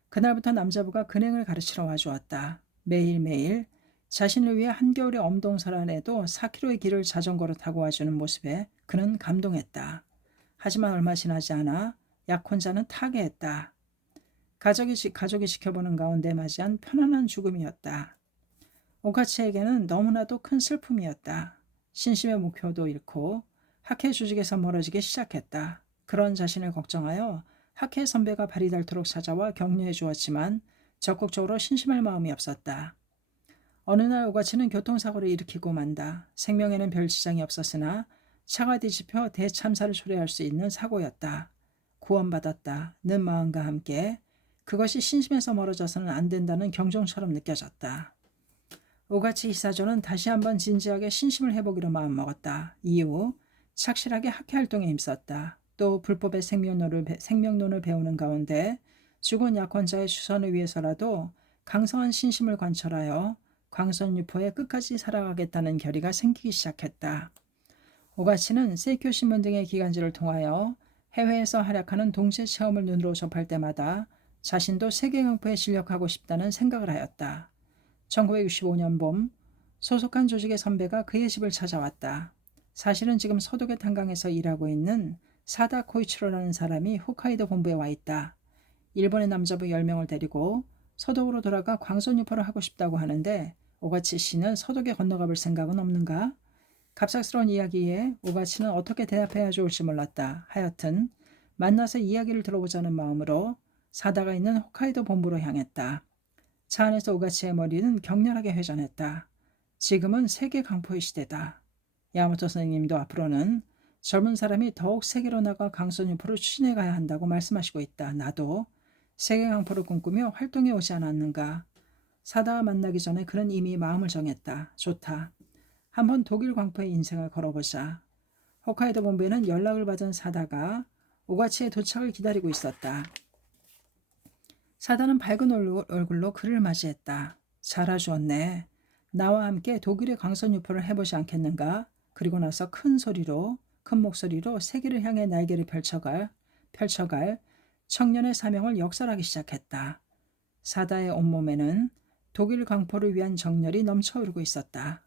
그날부터 남자부가 근행을 가르치러 와주었다. 매일매일 자신을 위해 한겨울의 엄동설안에도 4km의 길을 자전거로 타고 와주는 모습에 그는 감동했다. 하지만 얼마 지나지 않아 약혼자는 타계했다. 가족이 지켜보는 가운데 맞이한 편안한 죽음이었다. 오가치에게는 너무나도 큰 슬픔이었다. 신심의 목표도 잃고 학회 조직에서 멀어지기 시작했다. 그런 자신을 걱정하여 학회 선배가 발이 닳도록 찾아와 격려해 주었지만 적극적으로 신심할 마음이 없었다. 어느 날 오가치는 교통사고를 일으키고 만다. 생명에는 별 지장이 없었으나 차가 뒤집혀 대참사를 초래할 수 있는 사고였다. 구원받았다는 마음과 함께 그것이 신심에서 멀어져서는 안 된다는 경종처럼 느껴졌다. 오가치 히사조는 다시 한번 진지하게 신심을 해보기로 마음먹었다. 이후 착실하게 학회 활동에 힘썼다. 또 불법의 생명론을 배우는 가운데 죽은 약혼자의 추선을 위해서라도 강성한 신심을 관철하여 광선유포에 끝까지 살아가겠다는 결의가 생기기 시작했다. 오가치는 세이쿄 신문 등의 기관지를 통하여 해외에서 활약하는 동체 체험을 눈으로 접할 때마다 자신도 세계 강포에 진력하고 싶다는 생각을 하였다. 1965년 봄 소속한 조직의 선배가 그의 집을 찾아왔다. 사실은 지금 서독의 탄광에서 일하고 있는 사다 코이치로라는 사람이 홋카이도 본부에 와 있다. 일본의 남자부 10명을 데리고 서독으로 돌아가 광선유포를 하고 싶다고 하는데 오가치 씨는 서독에 건너가 볼 생각은 없는가? 갑작스러운 이야기에 오가치는 어떻게 대답해야 좋을지 몰랐다. 하여튼 만나서 이야기를 들어보자는 마음으로 사다가 있는 홋카이도 본부로 향했다. 차 안에서 오가치의 머리는 격렬하게 회전했다. 지금은 세계 강포의 시대다. 야마토 선생님도 앞으로는 젊은 사람이 더욱 세계로 나가 강선유포를 추진해 가야 한다고 말씀하시고 있다. 나도 세계 강포를 꿈꾸며 활동해 오지 않았는가. 사다와 만나기 전에 그는 이미 마음을 정했다. 좋다. 한번 독일 광포의 인생을 걸어보자. 홋카이도 본부에는 연락을 받은 사다가 오가치의 도착을 기다리고 있었다. 사다는 밝은 얼굴로 그를 맞이했다. 잘 와주었네. 나와 함께 독일의 강선유포를 해보지 않겠는가? 그리고 나서 큰 목소리로 세계를 향해 날개를 펼쳐갈 청년의 사명을 역설하기 시작했다. 사다의 온몸에는 독일 강포를 위한 정열이 넘쳐흐르고 있었다.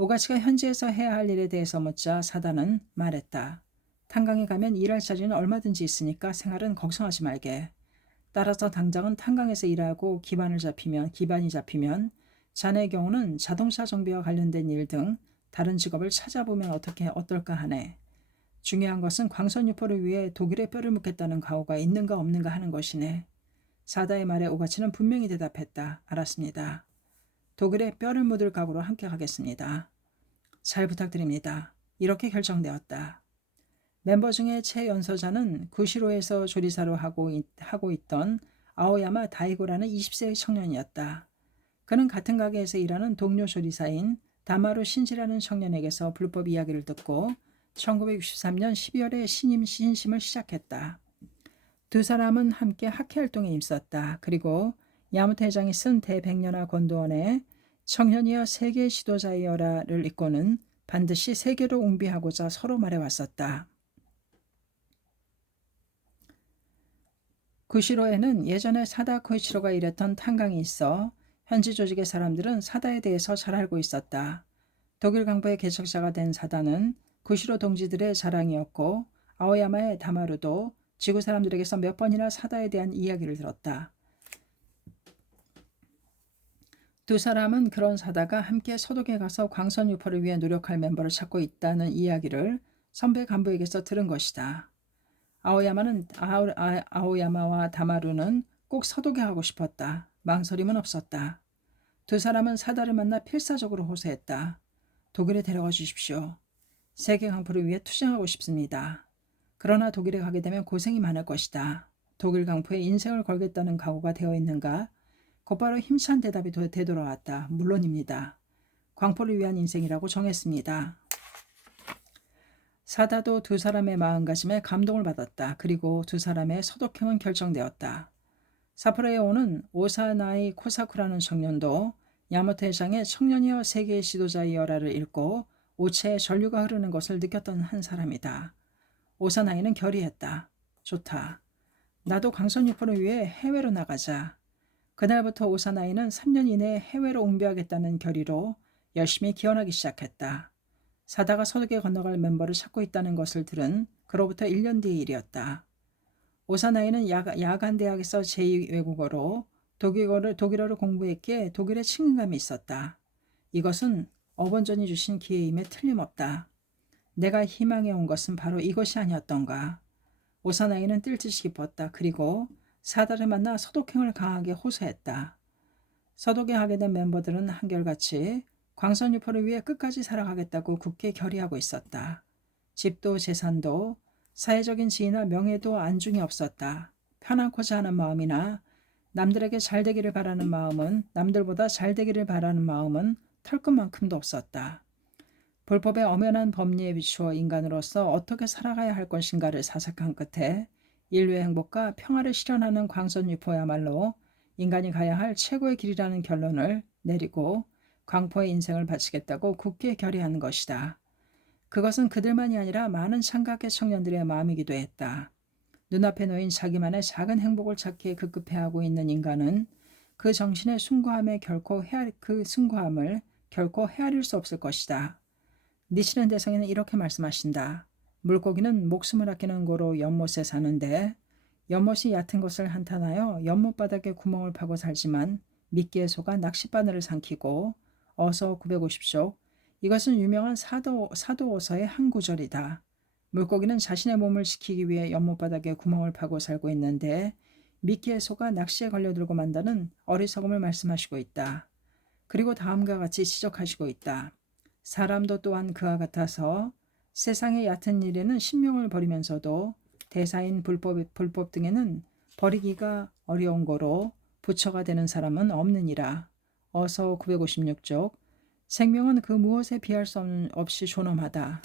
오가치가 현지에서 해야 할 일에 대해서 묻자 사다는 말했다. 탄광에 가면 일할 자리는 얼마든지 있으니까 생활은 걱정하지 말게. 따라서 당장은 탄광에서 일하고 기반이 잡히면 자네의 경우는 자동차 정비와 관련된 일 등 다른 직업을 찾아보면 어떨까 하네. 중요한 것은 광선유포를 위해 독일에 뼈를 묻겠다는 각오가 있는가 없는가 하는 것이네. 사다의 말에 오가치는 분명히 대답했다. 알았습니다. 독일에 뼈를 묻을 각오로 함께 가겠습니다. 잘 부탁드립니다. 이렇게 결정되었다. 멤버 중에 최연소자는 구시로에서 조리사로 하고 있던 아오야마 다이고라는 20세의 청년이었다. 그는 같은 가게에서 일하는 동료 조리사인 다마루 신지라는 청년에게서 불법 이야기를 듣고 1963년 12월에 신심을 시작했다. 두 사람은 함께 학회 활동에 힘썼다. 그리고 야마토 회장이 쓴 대백년화 권도원에 청년이여 세계 지도자이여라를 읽고는 반드시 세계로 옹비하고자 서로 말해왔었다. 구시로에는 예전에 사다 코이치로가 일했던 탄광이 있어 현지 조직의 사람들은 사다에 대해서 잘 알고 있었다. 독일 강부의 개척자가 된 사다는 구시로 동지들의 자랑이었고 아오야마의 다마루도 지구 사람들에게서 몇 번이나 사다에 대한 이야기를 들었다. 두 사람은 그런 사다가 함께 서독에 가서 광선 유포를 위해 노력할 멤버를 찾고 있다는 이야기를 선배 간부에게서 들은 것이다. 아오야마와 다마루는 꼭 서독에 가고 싶었다. 망설임은 없었다. 두 사람은 사다를 만나 필사적으로 호소했다. 독일에 데려가 주십시오. 세계 강포를 위해 투쟁하고 싶습니다. 그러나 독일에 가게 되면 고생이 많을 것이다. 독일 강포에 인생을 걸겠다는 각오가 되어 있는가? 곧바로 힘찬 대답이 되돌아왔다. 물론입니다. 광포를 위한 인생이라고 정했습니다. 사다도 두 사람의 마음가짐에 감동을 받았다. 그리고 두 사람의 서독행은 결정되었다. 사포로에 오는 오사나이 코사쿠라는 청년도 야마토 회장의 청년이여 세계의 지도자이여라를 읽고 오체에 전류가 흐르는 것을 느꼈던 한 사람이다. 오사나이는 결의했다. 좋다. 나도 강선유포를 위해 해외로 나가자. 그날부터 오사나이는 3년 이내에 해외로 옹비하겠다는 결의로 열심히 기원하기 시작했다. 사다가 서독에 건너갈 멤버를 찾고 있다는 것을 들은 그로부터 1년 뒤의 일이었다. 오사나이는 야간 대학에서 제2외국어로 독일어를 공부했기에 독일에 친근감이 있었다. 이것은 어번전이 주신 기회임에 틀림없다. 내가 희망해온 것은 바로 이것이 아니었던가. 오사나이는 뜰 듯이 기뻤다. 그리고 사다를 만나 서독행을 강하게 호소했다. 서독에 하게 된 멤버들은 한결같이 광선유포를 위해 끝까지 살아가겠다고 굳게 결의하고 있었다. 집도 재산도 사회적인 지위나 명예도 안중에 없었다. 편안고자 하는 마음이나 남들에게 잘 되기를 바라는 마음은 남들보다 잘 되기를 바라는 마음은 털끝만큼도 없었다. 불법의 엄연한 법리에 비추어 인간으로서 어떻게 살아가야 할 것인가를 사색한 끝에 인류의 행복과 평화를 실현하는 광선유포야말로 인간이 가야 할 최고의 길이라는 결론을 내리고 광포의 인생을 바치겠다고 굳게 결의한 것이다. 그것은 그들만이 아니라 많은 창각의 청년들의 마음이기도 했다. 눈앞에 놓인 자기만의 작은 행복을 찾기에 급급해하고 있는 인간은 그 정신의 숭고함을 결코 헤아릴 수 없을 것이다. 니시는 대성에는 이렇게 말씀하신다. 물고기는 목숨을 아끼는 고로 연못에 사는데 연못이 얕은 것을 한탄하여 연못 바닥에 구멍을 파고 살지만 미끼에 속아 낚싯바늘을 삼키고 어서 950쪽. 이것은 유명한 사도어서의 한 구절이다. 물고기는 자신의 몸을 지키기 위해 연못바닥에 구멍을 파고 살고 있는데 미끼에 속아 낚시에 걸려들고 만다는 어리석음을 말씀하시고 있다. 그리고 다음과 같이 지적하시고 있다. 사람도 또한 그와 같아서 세상의 얕은 일에는 신명을 버리면서도 대사인 불법 등에는 버리기가 어려운 거로 부처가 되는 사람은 없느니라. 어서 956쪽. 생명은 그 무엇에 비할 수 없이 존엄하다.